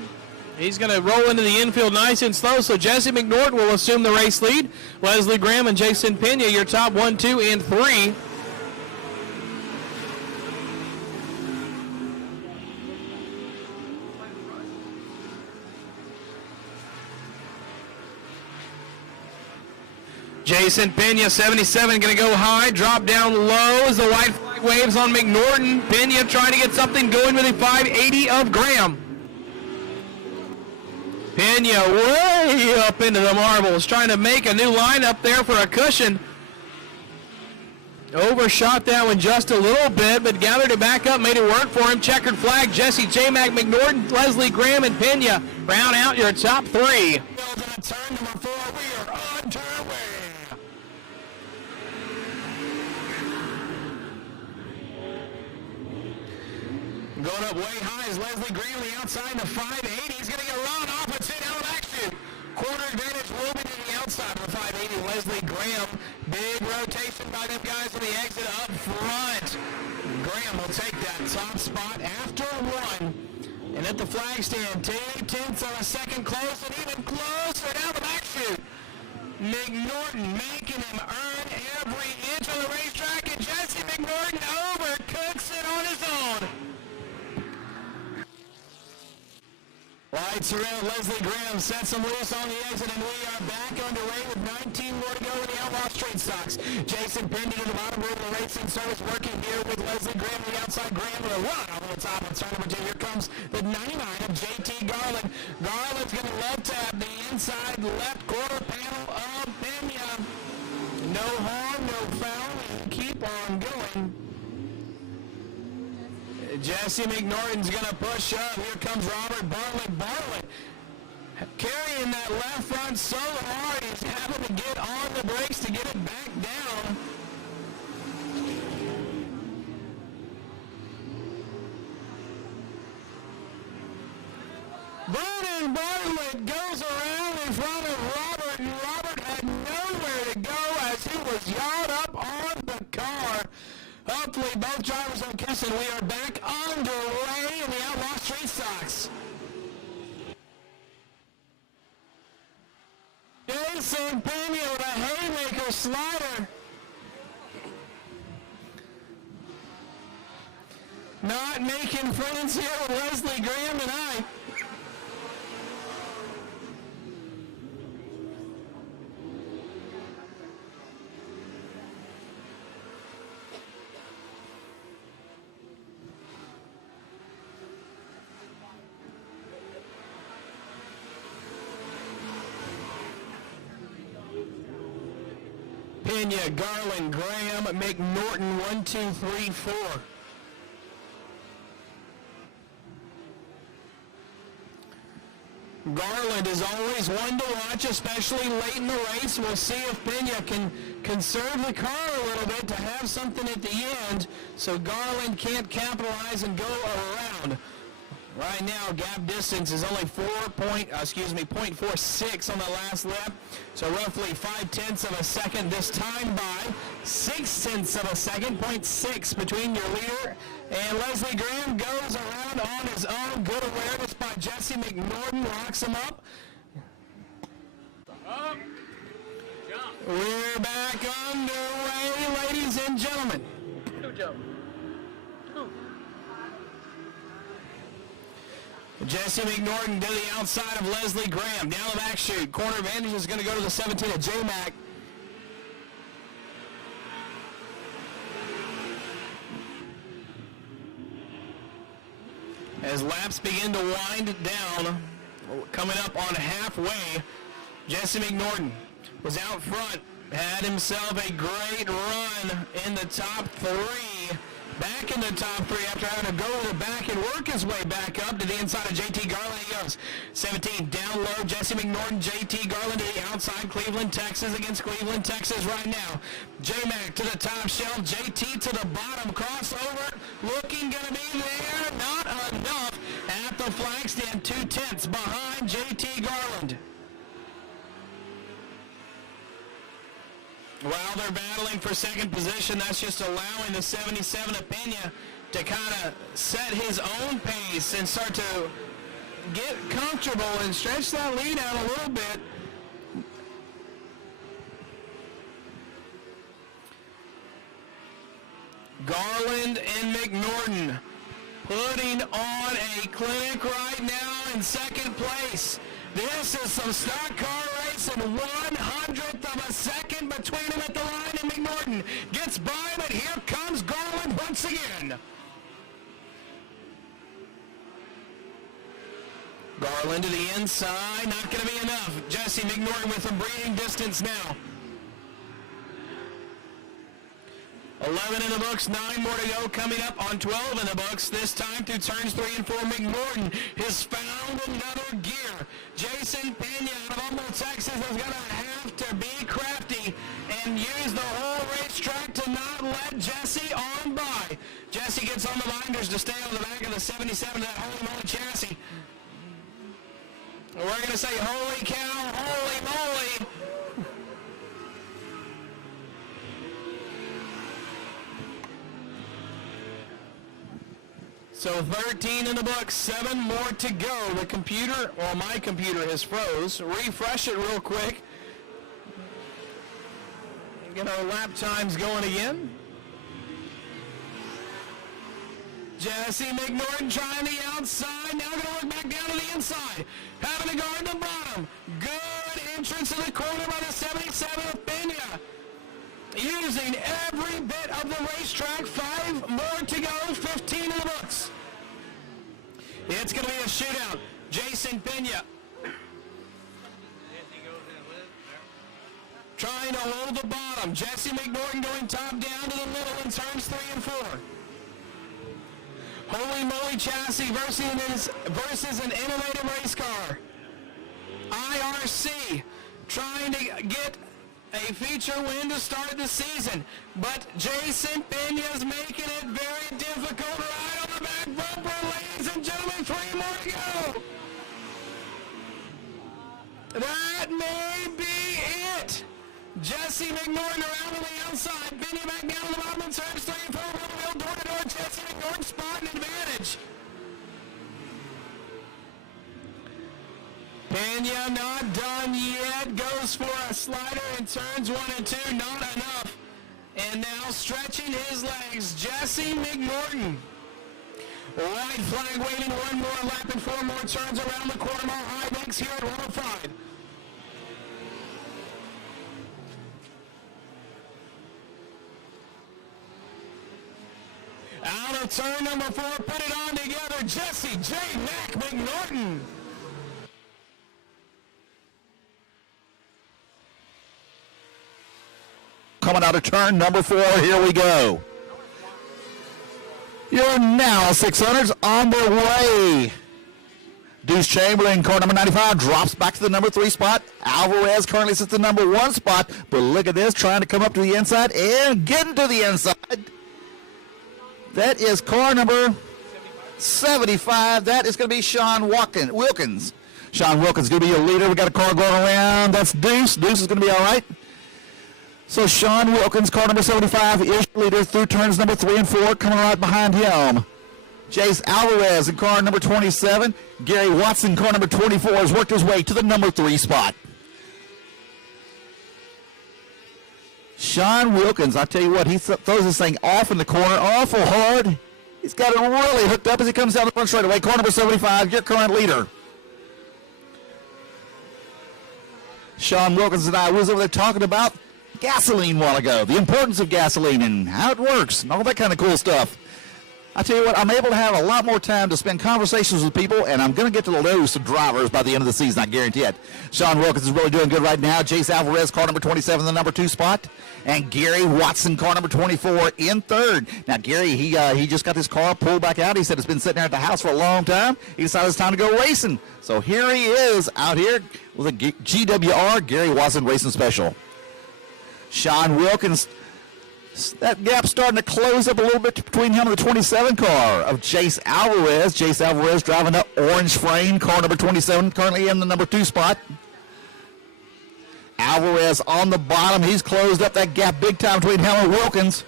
He's going to roll into the infield nice and slow. So Jesse McNorton will assume the race lead. Leslie Graham and Jason Pena, your top 1, 2, and 3. Jason Pena, 77, going to go high, drop down low as the white flag waves on McNorton. Pena trying to get something going with a 580 of Graham. Pena way up into the marbles, trying to make a new line up there for a cushion. Overshot that one just a little bit, but gathered it back up, made it work for him. Checkered flag, Jesse, J-Mac, McNorton, Leslie Graham, and Pena round out your top 3. Turn number 4, we are on to our way. Going up way high is Leslie Graham, the outside in the 580. He's going to get run off and sit out of action. Quarter advantage will be to the outside of the 580. Leslie Graham, big rotation by them guys on the exit up front. Graham will take that top spot after 1. And at the flag stand, 2/10 of a second close and even closer down the back chute. McNorton making him earn every inch of the racetrack, and Jesse McNorton overcooks it on his own. lights are out. Leslie Graham sets them loose on the exit, and we are back underway with 19 more to go in the Outlaw Straight Stocks. Jason Pendy to the bottom row of the racing service, working here with Leslie Graham on the outside. Graham with a run over the top of turn number 2. Here comes the 99 of JT Garland. Garland's going to love tap the inside left quarter panel of Pena. No harm, no foul, and keep on going. Jesse McNorton's going to push up. Here comes Robert Bartlett. Bartlett carrying that left front so hard, he's having to get on the brakes to get it back down. Vernon Bartlett goes around in front of Robert, and Robert had nowhere to go as he was yawed up on the car. Hopefully both drivers on kiss, and we are back underway in the Outlaw Straight Stocks. Jason Pena with a haymaker slider. Not making friends here with Leslie Graham tonight. Pena, Garland, Graham, McNorton, 1, 2, 3, 4. Garland is always one to watch, especially late in the race. We'll see if Pena can conserve the car a little bit to have something at the end, so Garland can't capitalize and go around. Right now, gap distance is only 0.46 on the last lap, so roughly 5/10 of a second this time by 6/10 of a second, 0.6 between your leader and Leslie Graham goes around on his own. Good awareness by Jesse McNorton, locks him up. Up. Jump. We're back underway, ladies and gentlemen. Two jump. Two. Jesse McNorton to the outside of Leslie Graham. Down the back chute. Corner advantage is going to go to the 17 of J-Mac. As laps begin to wind down, coming up on halfway, Jesse McNorton was out front, had himself a great run in the top 3. Back in the top 3 after having to go to the back and work his way back up to the inside of JT Garland. He goes 17 down low. Jesse McNorton, JT Garland to the outside. Cleveland, Texas against Cleveland, Texas right now. J-Mac to the top shelf. JT to the bottom. Crossover looking going to be there. Not enough at the flag stand. 2/10 behind JT Garland. While they're battling for second position, that's just allowing the 77 of Pena to kind of set his own pace and start to get comfortable and stretch that lead out a little bit. Garland and McNorton putting on a clinic right now in second place. This is some stock car racing, 1/100th of a second between them at the line, and McNorton gets by, but here comes Garland once again. Garland to the inside, not going to be enough. Jesse McNorton with some breathing distance now. 11 in the books, 9 more to go, coming up on 12 in the books, this time through turns 3 and 4. McNorton has found another gear. Jason Pena out of Humboldt, Texas is going to have to be crafty and use the whole racetrack to not let Jesse on by. Jesse gets on the binders to stay on the back of the 77 of that holy moly chassis. We're going to say holy cow, holy moly. So 13 in the book, 7 more to go. The computer, well, my computer has froze. Refresh it real quick. Get our lap times going again. Jesse McNorton trying the outside. Now going to work back down to the inside. Having to guard the bottom. Good entrance to the corner by the 77 of Pena. Using every bit of the racetrack. 5 more to go. 15 in the books. It's going to be a shootout. Jason Pena trying to hold the bottom. Jesse McNorton going top down to the middle in turns 3 and 4. Holy Moly Chassis versus an innovative race car. IRC trying to get a feature win to start the season, but Jason Pena's making it very difficult. Right on the back bumper, ladies and gentlemen, 3 more to go. That may be it. Jesse McNorton around on the outside. Pena back down to the bottom in turns 3 and 4. Wheel door to door. Jesse McNorton spot an advantage. Pena not done yet. Goes for a slider in turns 1 and 2. Not enough. And now stretching his legs, Jesse McNorton. White flag waiting. 1 more lap and 4 more turns around the quarter mile high banks here at 105. Out of turn number 4, put it on together, Jesse J. Mac McNorton. Coming out of turn number 4, here we go. Your now 600s on their way. Deuce Chamberlain, car number 95, drops back to the number 3 spot. Alvarez currently sits at the number 1 spot, but look at this, trying to come up to the inside and getting to the inside. That is car number 75. That is going to be Sean Wilkins. Sean Wilkins is going to be your leader. We got a car going around. That's Deuce. Deuce is going to be all right. So Sean Wilkins, car number 75, is your leader through turns number 3 and 4. Coming right behind him, Jace Alvarez in car number 27. Gary Watson, car number 24, has worked his way to the number 3 spot. Sean Wilkins, I tell you what, he throws this thing off in the corner awful hard. He's got it really hooked up as he comes down the front straightaway. Car number 75, your current leader. Sean Wilkins and I was over there talking about gasoline a while ago, the importance of gasoline and how it works and all that kind of cool stuff. I tell you what, I'm able to have a lot more time to spend conversations with people, and I'm going to get to know some drivers by the end of the season, I guarantee it. Sean Wilkins is really doing good right now. Jace Alvarez, car number 27, the number 2 spot. And Gary Watson, car number 24, in 3rd. Now, Gary, he just got his car pulled back out. He said it's been sitting there at the house for a long time. He decided it's time to go racing. So here he is out here with a GWR Gary Watson Racing Special. Sean Wilkins, that gap starting to close up a little bit between him and the 27 car of Jace Alvarez. Jace Alvarez driving the orange frame, car number 27, currently in the number 2 spot. Alvarez on the bottom. He's closed up that gap big time between him and Wilkins.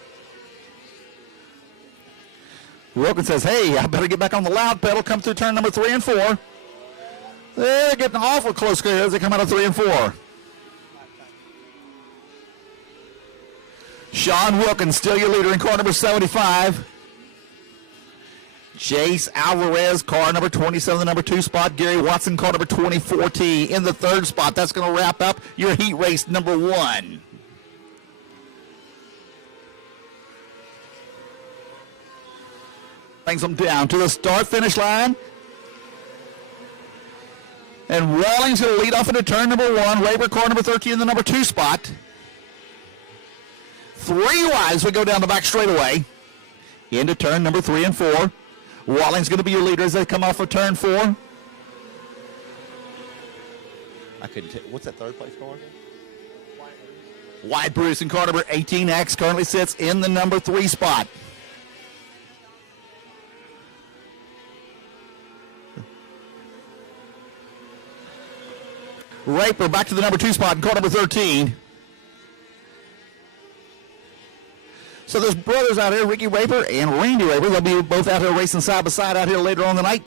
Wilkins says, hey, I better get back on the loud pedal, come through turn number 3 and 4. They're getting awful close here as they come out of 3 and 4. Sean Wilkins, still your leader in car number 75. Jace Alvarez, car number 27, the number 2 spot. Gary Watson, car number 24T in the 3rd spot. That's going to wrap up your heat race number 1. Brings them down to the start-finish line. And Rawlings going to lead off into turn number 1. Raber, car number 13 in the number 2 spot. 3 wides we go down the back straightaway into turn number 3 and 4. Walling's going to be your leader as they come off of turn 4. I couldn't tell. What's that 3rd place car? White Bruce in car number 18X currently sits in the number 3 spot. Raper back to the number 2 spot in car number 13. So there's brothers out here, Ricky Raper and Randy Raper. They'll be both out here racing side by side out here later on the night.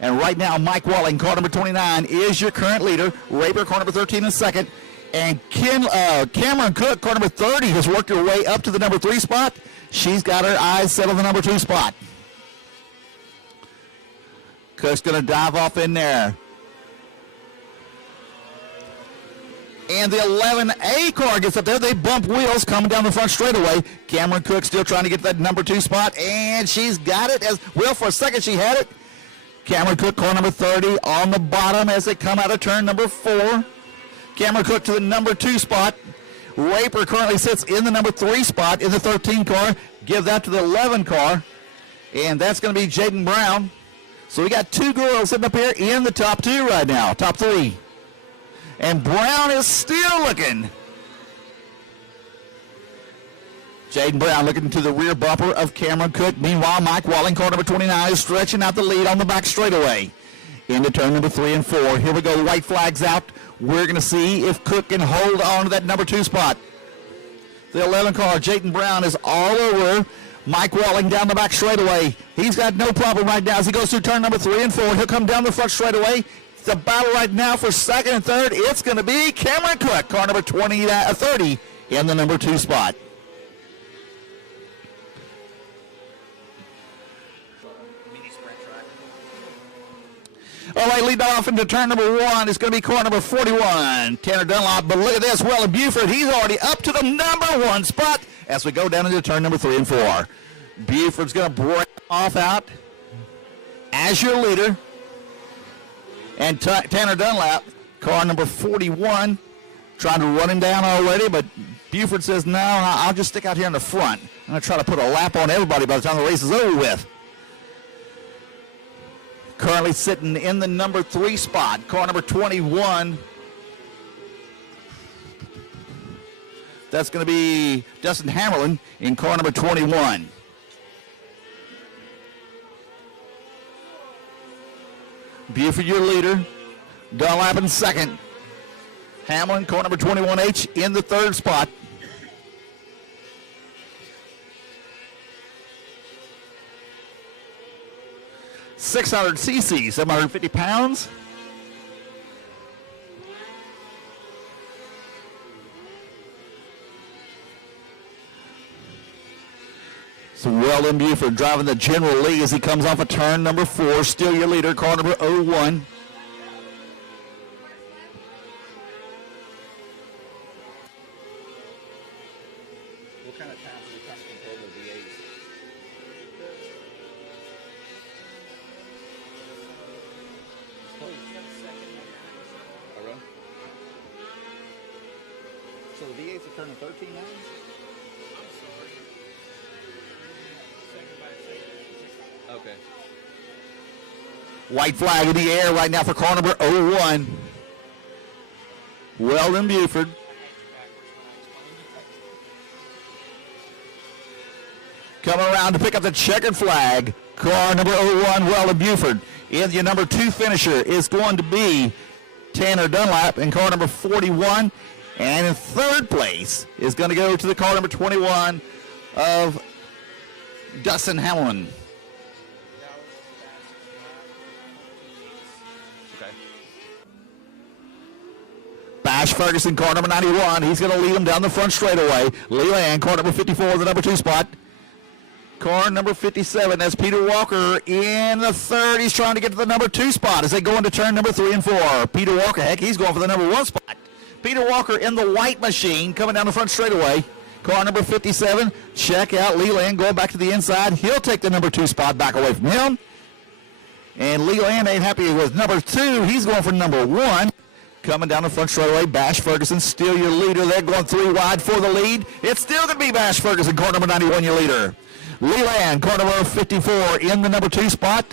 And right now, Mike Walling, car number 29, is your current leader. Raper, car number 13 in second. And Cameron Cook, car number 30, has worked her way up to the number 3 spot. She's got her eyes set on the number 2 spot. Cook's going to dive off in there. And the 11A car gets up there. They bump wheels coming down the front straightaway. Cameron Cook still trying to get that number 2 spot, and she's got it. As well, for a second she had it. Cameron Cook, car number 30, on the bottom as they come out of turn number 4. Cameron Cook to the number 2 spot. Raper currently sits in the number 3 spot in the 13 car. Give that to the 11 car, and that's going to be Jaden Brown. So we got 2 girls sitting up here in the top 2 right now, top 3. And Brown is still looking. Jaden Brown looking to the rear bumper of Cameron Cook. Meanwhile, Mike Walling, car number 29, is stretching out the lead on the back straightaway. Into turn number 3 and 4. Here we go. The white flag's out. We're going to see if Cook can hold on to that number 2 spot. The 11 car, Jaden Brown, is all over Mike Walling down the back straightaway. He's got no problem right now as he goes through turn number 3 and 4. He'll come down the front straightaway. The battle right now for second and third, it's going to be Cameron Cook, car number 30, in the number 2 spot. All right, lead off into turn number 1. It's going to be car number 41, Tanner Dunlop. But look at this, Well and Buford, he's already up to the number 1 spot as we go down into turn number 3 and 4. Buford's going to break off out as your leader. And Tanner Dunlap, car number 41, trying to run him down already, but Buford says, no, I'll just stick out here in the front. I'm going to try to put a lap on everybody by the time the race is over with. Currently sitting in the number 3 spot, car number 21. That's going to be Dustin Hammerlin in car number 21. Buford, your leader. Dunlap in second. Hamlin, car number 21H, in the 3rd spot. .600 cc, 750 pounds. So Weldon Buford driving the general lead as he comes off of turn number 4. Still your leader, car number 01. What kind of times are we trying to control the V8s? So the V8s are turning 13 now? Okay. White flag in the air right now for car number 01. Weldon Buford. Coming around to pick up the checkered flag. Car number 01, Weldon Buford. In your number 2 finisher is going to be Tanner Dunlap in car number 41. And in 3rd place is going to go to the car number 21 of Dustin Hamlin. Bash Ferguson, car number 91. He's going to lead him down the front straightaway. Leland, car number 54, the number 2 spot. Car number 57, that's Peter Walker in the 3rd. He's trying to get to the number 2 spot as they go into turn number 3 and 4. Peter Walker, heck, he's going for the number 1 spot. Peter Walker in the white machine coming down the front straightaway. Car number 57, check out Leland going back to the inside. He'll take the number 2 spot back away from him. And Leland ain't happy with number 2. He's going for number 1. Coming down the front straightaway, Bash Ferguson still your leader. They're going 3 wide for the lead. It's still going to be Bash Ferguson, car number 91, your leader. Leland, car number 54, in the number 2 spot.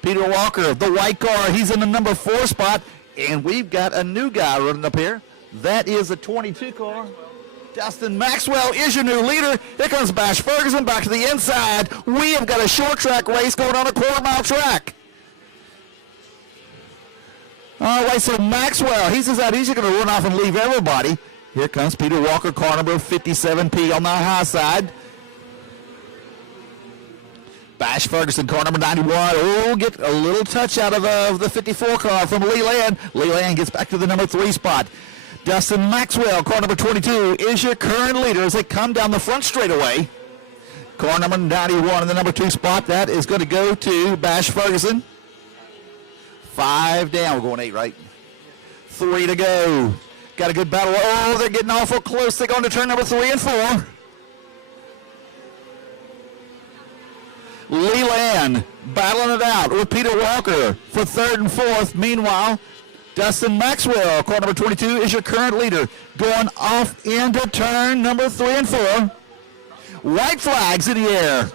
Peter Walker, the white car, he's in the number 4 spot. And we've got a new guy running up here. That is the 22 car. Dustin Maxwell is your new leader. Here comes Bash Ferguson back to the inside. We have got a short track race going on a quarter-mile track. All right, so Maxwell, he says that he's going to run off and leave everybody. Here comes Peter Walker, car number 57P on the high side. Bash Ferguson, car number 91. Oh, get a little touch out of the 54 car from Leland. Leland gets back to the number 3 spot. Dustin Maxwell, car number 22, is your current leader as they come down the front straightaway. Car number 91 in the number 2 spot. That is going to go to Bash Ferguson. 5 down. We're going 8, right? 3 to go. Got a good battle. Oh, they're getting awful close. They're going to turn number 3 and 4. Leland battling it out with Peter Walker for 3rd and 4th. Meanwhile, Dustin Maxwell, car number 22, is your current leader, going off into turn number 3 and 4. White flags in the air.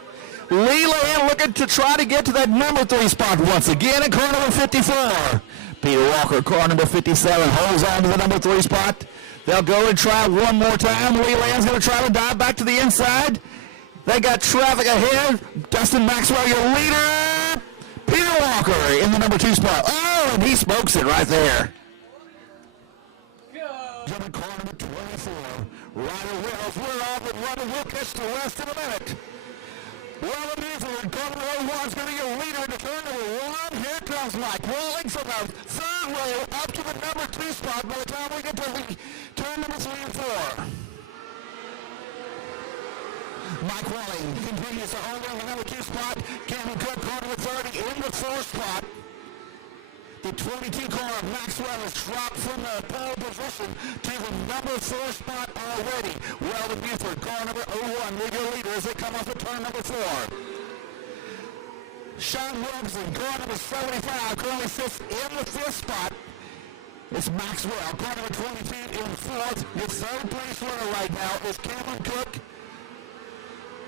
Leland looking to try to get to that number 3 spot once again in car number 54. Peter Walker, car number 57, holds on to the number 3 spot. They'll go and try one more time. Leland's going to try to dive back to the inside. They got traffic ahead. Dustin Maxwell, your leader. Peter Walker in the number 2 spot. Oh, and he smokes it right there. Jumping car number 24. Ryder Wells, we're off and running. We'll catch the rest in a minute. Well, the Buford, car number 01 is going to be your leader into turn number 1. Here comes Mike Walling from the 3rd row up to the number 2 spot by the time we get to the turn number 3 and 4. Mike Walling continues to hold on the number 2 spot. Cameron Cook, car number 30, in the 4th spot. The 22 car of Maxwell has dropped from the pole position to the number 4 spot already. Weldon Buford, car number 01, with your leader as they come off of turn number 4. Sean Robson, car number 75, currently sits in the 5th spot. It's Maxwell, car number 22 in 4th. Your 3rd place runner right now is Cameron Cook.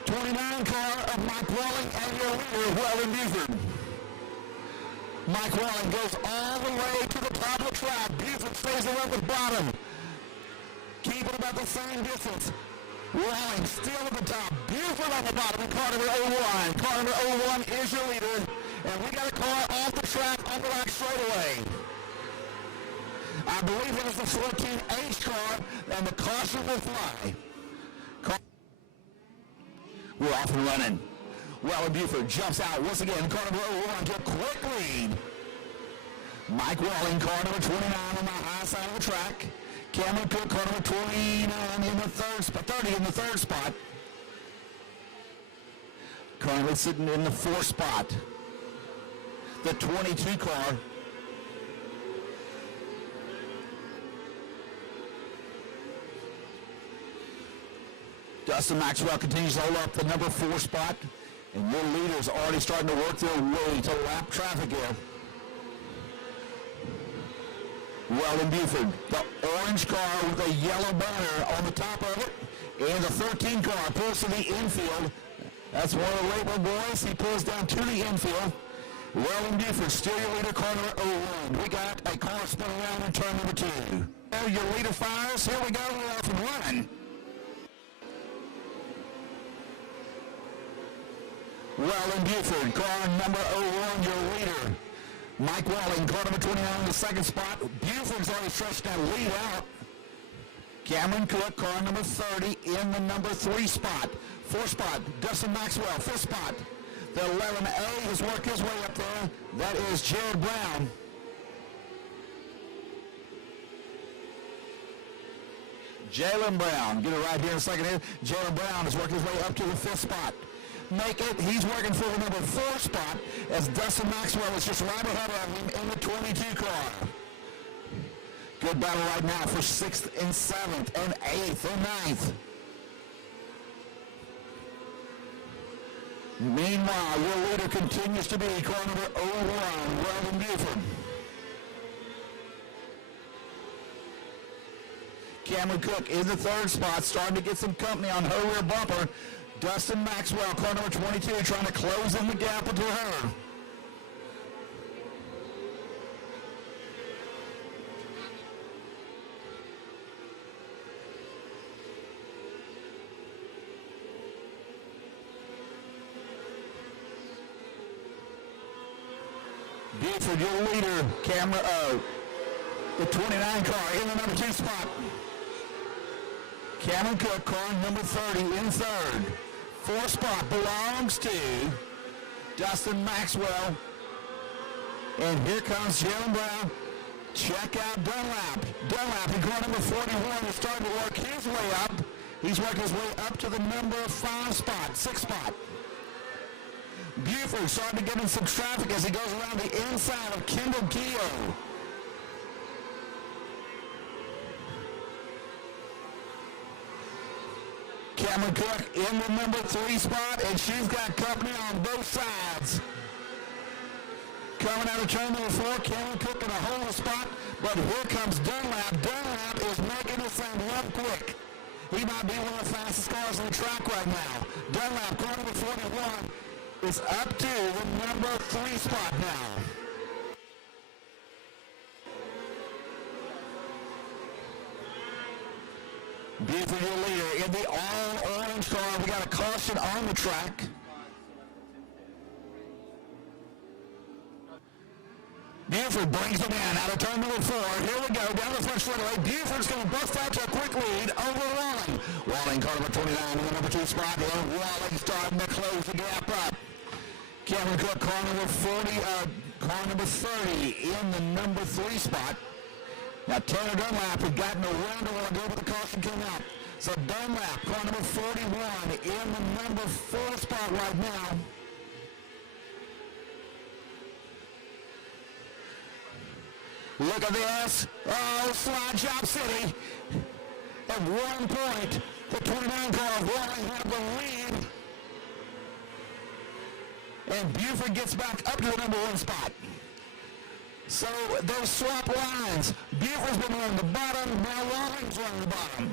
29 car of Mike Walling and your leader, Weldon Buford. Mike Walling goes all the way to the top of the track. Buford stays around the bottom. Keeping about the same distance. Walling still at the top. Buford on the bottom in car number 01. Car number 01 is your leader. And we got a car off the track on the back straightaway. I believe it is the 14H car, and the caution will fly. We're off and running. Weldon Buford jumps out once again. Car number 01 to a quick lead. Mike Walling, car number 29 on the high side of the track. Cameron Cook, car number 29 in the 3rd spot, 30 in the 3rd spot. Currently sitting in the 4th spot. The 22 car. Dustin Maxwell continues to hold up the number 4 spot, and your leaders already starting to work their way to lap traffic here. Weldon Buford, the orange car with a yellow banner on the top of it, and the 13 car pulls to the infield. That's one of the label boys. He pulls down to the infield. Weldon Buford, still your leader, car number 01. We got a car spinning around in turn number 2. There your leader fires. Here we go. We're off and running. Weldon Buford, car number 01, your leader. Mike Walling, car number 29 in the 2nd spot. Buford's already stretched that lead out. Cameron Cook, car number 30 in the number 3 spot. 4th spot, Dustin Maxwell, 5th spot. The 11A has worked his way up there. That is Jared Brown. Jalen Brown, get it right here in a second here. Jalen Brown has worked his way up to the 5th spot. Make it, he's working for the number 4 spot as Dustin Maxwell is just right ahead of him in the 22 car. Good battle right now for 6th and 7th and 8th and 9th. Meanwhile, your leader continues to be car number 01, Weldon Buford. Cameron Cook in the 3rd spot, starting to get some company on her rear bumper. Dustin Maxwell, car number 22, trying to close in the gap into her. Buford, your leader, camera the 29 car in the number 2 spot. Cameron Cook, car number 30 in 3rd. 4th spot belongs to Dustin Maxwell. And here comes Jalen Brown. Check out Dunlap. Dunlap in car number 41 is starting to work his way up. He's working his way up to the number 5 spot, 6th spot. Buford starting to get in some traffic as he goes around the inside of Kendall Keogh. Cameron Cook in the number 3 spot, and she's got company on both sides. Coming out of turn number 4, Cameron Cook in a hold the spot, but here comes Dunlap. Dunlap is making this thing run quick. He might be one of the fastest cars on the track right now. Dunlap, car number 41, is up to the number 3 spot now. Buford, your leader, in the all-orange car. We got a caution on the track. Buford brings them in out of turn number 4. Here we go, down the front straightaway. Buford's going to bust out to a quick lead over Walling. Walling, car number 29 in the number 2 spot. Walling starting to close the gap up. Cameron Cook, car number 30 in the number 3 spot. Now Tanner Dunlap had gotten around to want to go, but the caution came out. So Dunlap, car number 41 in the number 4 spot right now. Look at this. Oh, Slide Job City. At one point, the 29 car of Walling had the lead. And Buford gets back up to the number 1 spot. So those swap lines. Buford's been on the bottom, now Walling's on the bottom.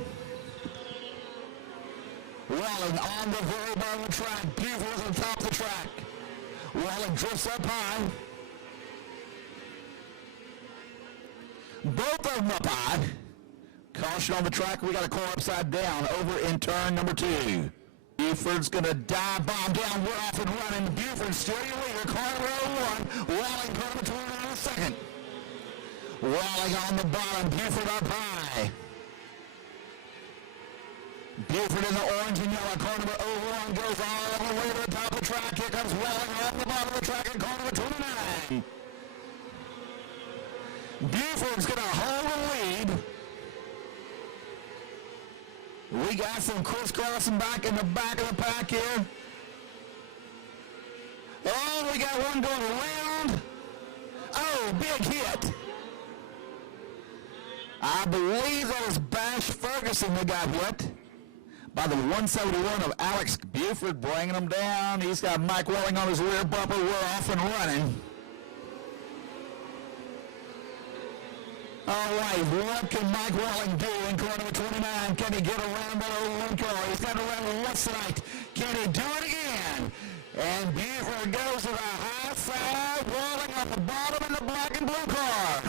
Walling on the very bottom of the track. Buford's on top of the track. Walling drifts up high. Both of them up high. Caution on the track. We got a car upside down over in turn number 2. Buford's going to dive bomb down. We're off and running. Buford still your leader. Car number 1. Walling car number 29 in second. Walling on the bottom. Buford up high. Buford in the orange and yellow. Car number 01 goes all the way to the top of the track. Here comes Walling on the bottom of the track in car number 29. Buford's going to hold the lead. We got some crisscrossing back in the back of the pack here. Oh, we got one going around. Oh, big hit. I believe that was Bash Ferguson that got hit by the 171 of Alex Buford, bringing him down. He's got Mike Walling on his rear bumper. We're off and running. All right, what can Mike Walling do in car number 29? Can he get around that old car? He's got around it once tonight. Can he do it again? And Buford goes to the high side, Walling on the bottom in the black and blue car.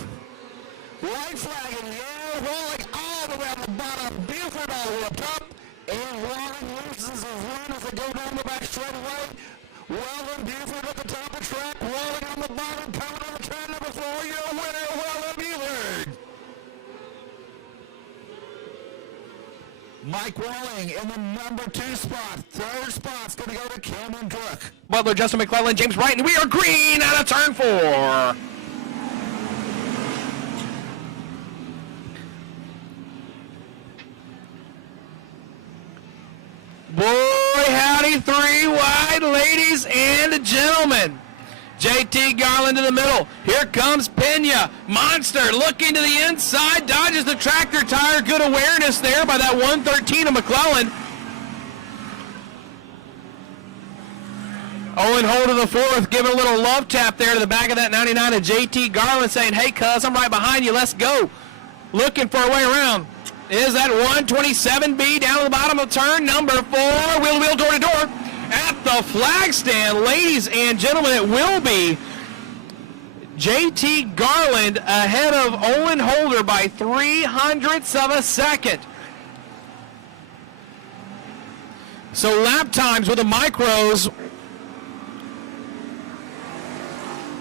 White flag in the air, Walling all the way on the bottom, Buford all the way up top, and Walling loses his run as they go down the back straightaway. Weldon Buford at the top of the track, Walling on the bottom, coming on the turn number 4, your winner, Weldon Buford. Mike Walling in the number 2 spot. 3rd spot's going to go to Cameron Cook. Butler, Justin McClellan, James Wright, and we are green out of turn 4. Boy, howdy, 3 wide, ladies and gentlemen. JT Garland in the middle. Here comes Pena. Monster looking to the inside. Dodges the tractor tire. Good awareness there by that 113 of McClellan. Owen Holder the 4th giving a little love tap there to the back of that 99 of JT Garland, saying, hey, cuz, I'm right behind you. Let's go. Looking for a way around. Is that 127B down to the bottom of turn number 4. Wheel-to-wheel, door-to-door. At the flag stand, ladies and gentlemen, it will be JT Garland ahead of Owen Holder by 0.03 of a second. So lap times with the micros,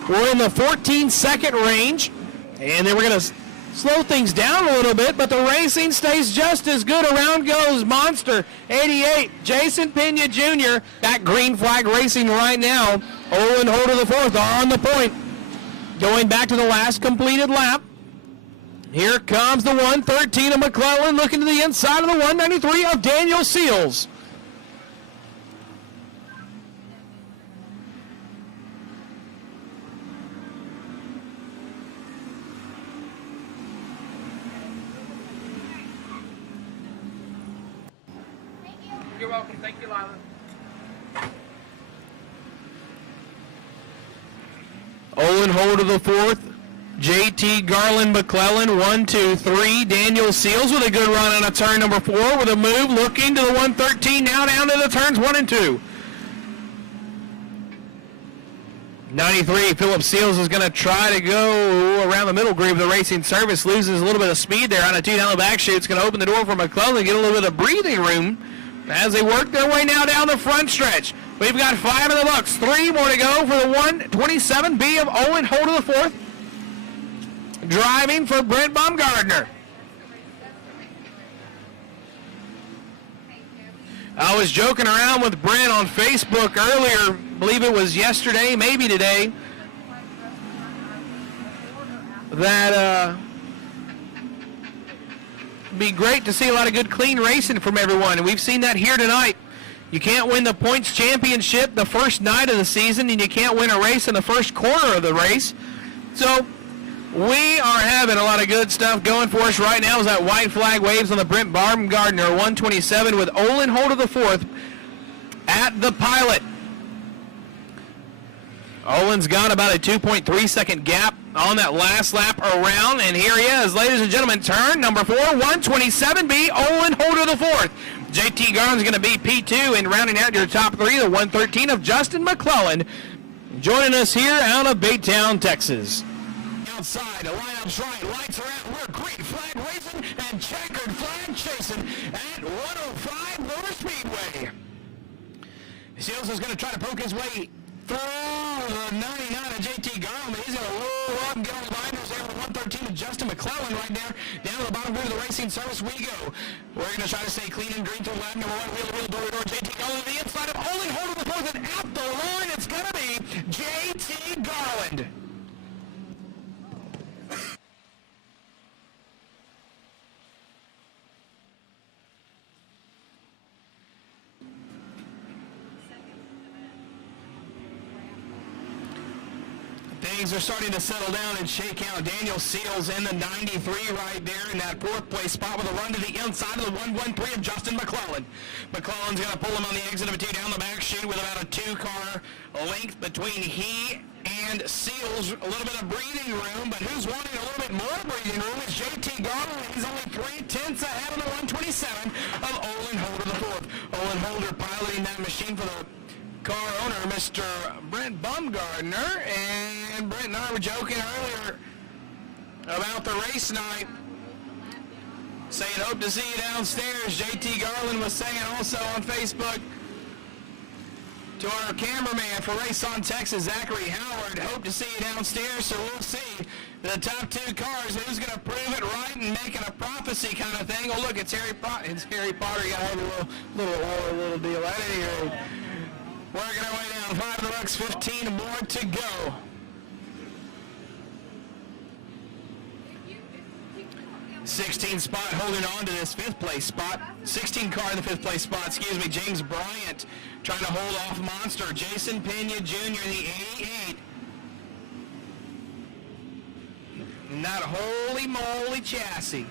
we're in the 14-second range, and then we're going to slow things down a little bit, but the racing stays just as good. Around goes Monster 88, Jason Pena Jr. That green flag racing right now. Owen Holder the 4th on the point. Going back to the last completed lap. Here comes the 113 of McClellan looking to the inside of the 193 of Daniel Seals. You're welcome. Thank you, Lila. Olin Holder the fourth. JT Garland McClellan, 1, 2, 3. Daniel Seals with a good run on a turn number 4 with a move, looking to the 113, now down to the turns 1 and 2. 93, Philip Seals is going to try to go around the middle groove of the racing surface, loses a little bit of speed there on a 2 down the back chute. It's going to open the door for McClellan, get a little bit of breathing room as they work their way now down the front stretch. We've got 5 in the books, 3 more to go for the 127B of Olin Holder the fourth. Driving for Brent Baumgartner. I was joking around with Brent on Facebook earlier, believe it was yesterday, maybe today, that it'd be great to see a lot of good clean racing from everyone, and we've seen that here tonight. You can't win the points championship the first night of the season, and you can't win a race in the first quarter of the race. So we are having a lot of good stuff going for us right now as that white flag waves on the Brent Baumgartner 127 with Olin Holder the fourth at the pilot. Olin's got about a 2.3 second gap on that last lap around, and here he is, ladies and gentlemen, turn number 4, 127B, Olin Holder the fourth. JT Garland's going to be P2, and rounding out your top 3, the 113 of Justin McClellan, joining us here out of Baytown, Texas. Outside, the lineup's right, lights are out, we're green flag racing and checkered flag chasing at 105 Motor Speedway. Seals is going to try to poke his way through the 99 of JT Garland, but he's going to roll up and get on the binders there with 113 of Justin McClellan right there. Down to the bottom of the racing service we go. We're going to try to stay clean and green through lap number 1, wheel to wheel, door to door. JT Garland to the inside of Olin Holder the fourth, and out the line it's going to be JT Garland. Things are starting to settle down and shake out. Daniel Seals in the 93 right there in that fourth place spot with a run to the inside of the 113 of Justin McClellan. McClellan's going to pull him on the exit of a 2 down the back chute with about a 2-car length between he and Seals. A little bit of breathing room, but who's wanting a little bit more breathing room is JT Garland. He's only 3/10 ahead of the 127 of Olin Holder the fourth. Olin Holder piloting that machine for the car owner, Mr. Brent Baumgartner, and Brent and I were joking earlier about the race night, saying hope to see you downstairs. JT Garland was saying also on Facebook to our cameraman for Race on Texas, Zachary Howard, hope to see you downstairs, so we'll see the top 2 cars, who's going to prove it right and make it a prophecy kind of thing. Oh, look, it's Harry Potter. It's Harry Potter. You got to have a little deal. At any rate, working our way down, 5 in the books, 15 more to go. '16 spot holding on to this 5th place spot. 16 car in the 5th place spot, excuse me. James Bryant trying to hold off Monster. Jason Pena Jr. in the 88. And that holy moly chassis.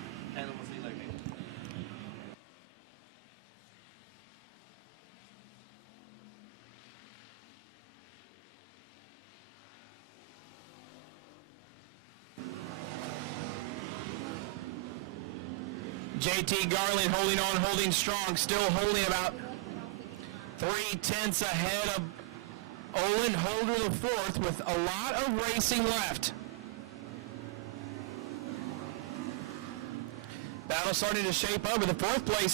JT Garland holding on, holding strong, still holding about 3/10 ahead of Olin Holder the fourth with a lot of racing left. Battle starting to shape up with the 3rd place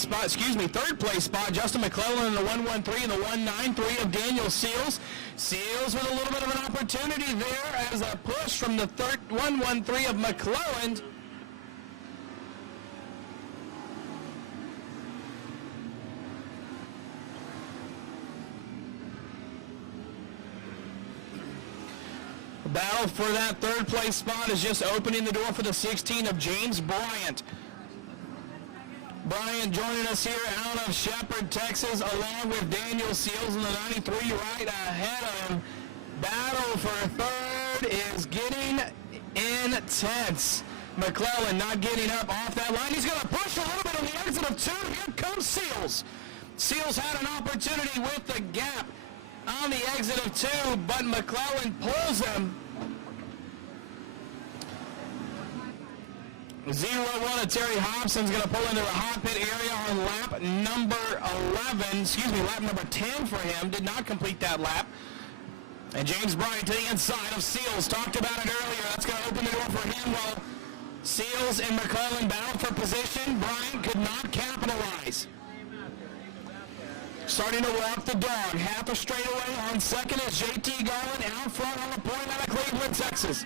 spot, Justin McClellan in the 113 and the 193 of Daniel Seals. Seals with a little bit of an opportunity there as a push from the 113 of McClellan. Battle for that 3rd place spot is just opening the door for the 16 of James Bryant. Bryant joining us here out of Shepherd, Texas, along with Daniel Seals in the 93 right ahead of him. Battle for 3rd is getting intense. McClellan not getting up off that line. He's going to push a little bit on the exit of 2. Here comes Seals. Seals had an opportunity with the gap on the exit of 2, but McClellan pulls him. 0-1 Terry Hobson's going to pull into the hot pit area on lap number 11. Lap number 10 for him. Did not complete that lap. And James Bryant to the inside of Seals. Talked about it earlier. That's going to open the door for him while Seals and McClellan battled for position. Bryant could not capitalize. Starting to walk the dog. Half a straightaway on second is JT Garland out front on the point out of Cleveland, Texas.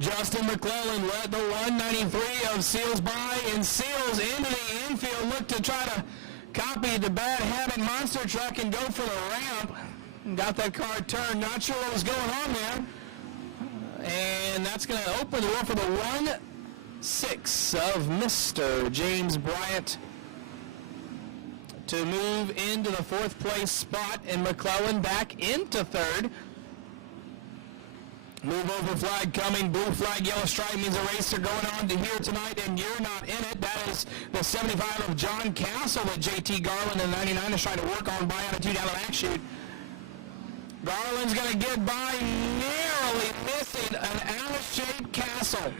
Justin McClellan led the 193 of Seals by, and Seals into the infield looked to try to copy the Bad Habit monster truck and go for the ramp. Got that car turned, not sure what was going on there. And that's going to open the door for the 1-6 of Mr. James Bryant to move into the 4th place spot, and McClellan back into 3rd. Move over flag coming, blue flag, yellow stripe means a racer going on to here tonight, and you're not in it. That is the 75 of John Castle that JT Garland in 99 is trying to work on by attitude down the back chute. Garland's going to get by, narrowly missing an out-of-shape Castle.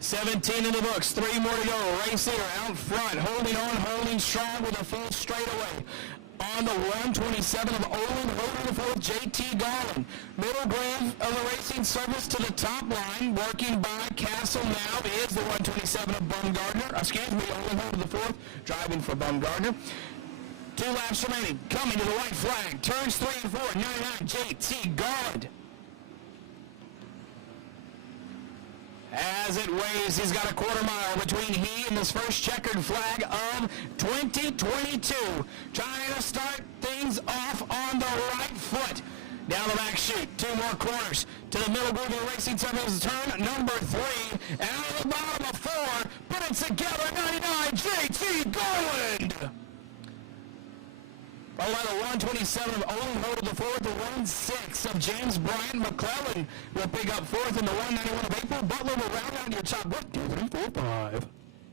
$17 in the books, 3 more to go. Race leader out front, holding on, holding strong with a full straightaway. On the 127 of Olin, holding the 4th, JT Garland. Middle groove of the racing service to the top line, working by Castle now is the 127 of Bumgardner. Olin holding the 4th, driving for Bumgardner. 2 laps remaining, coming to the white flag. Turns 3 and 4, 99, JT Garland. As it waves, he's got a quarter mile between he and this first checkered flag of 2022. Trying to start things off on the right foot. Down the back chute, 2 more corners. To the middle groove of the racing surface, turn number 3. Out of the bottom of 4, put it together, 99, JT Garland. Followed by the 127 of Olin Holt the 4th, the 1-6 of James Bryant. McClellan will pick up 4th in the 191 of April. Butler will round out your top 1, 2, 3, 4, 5.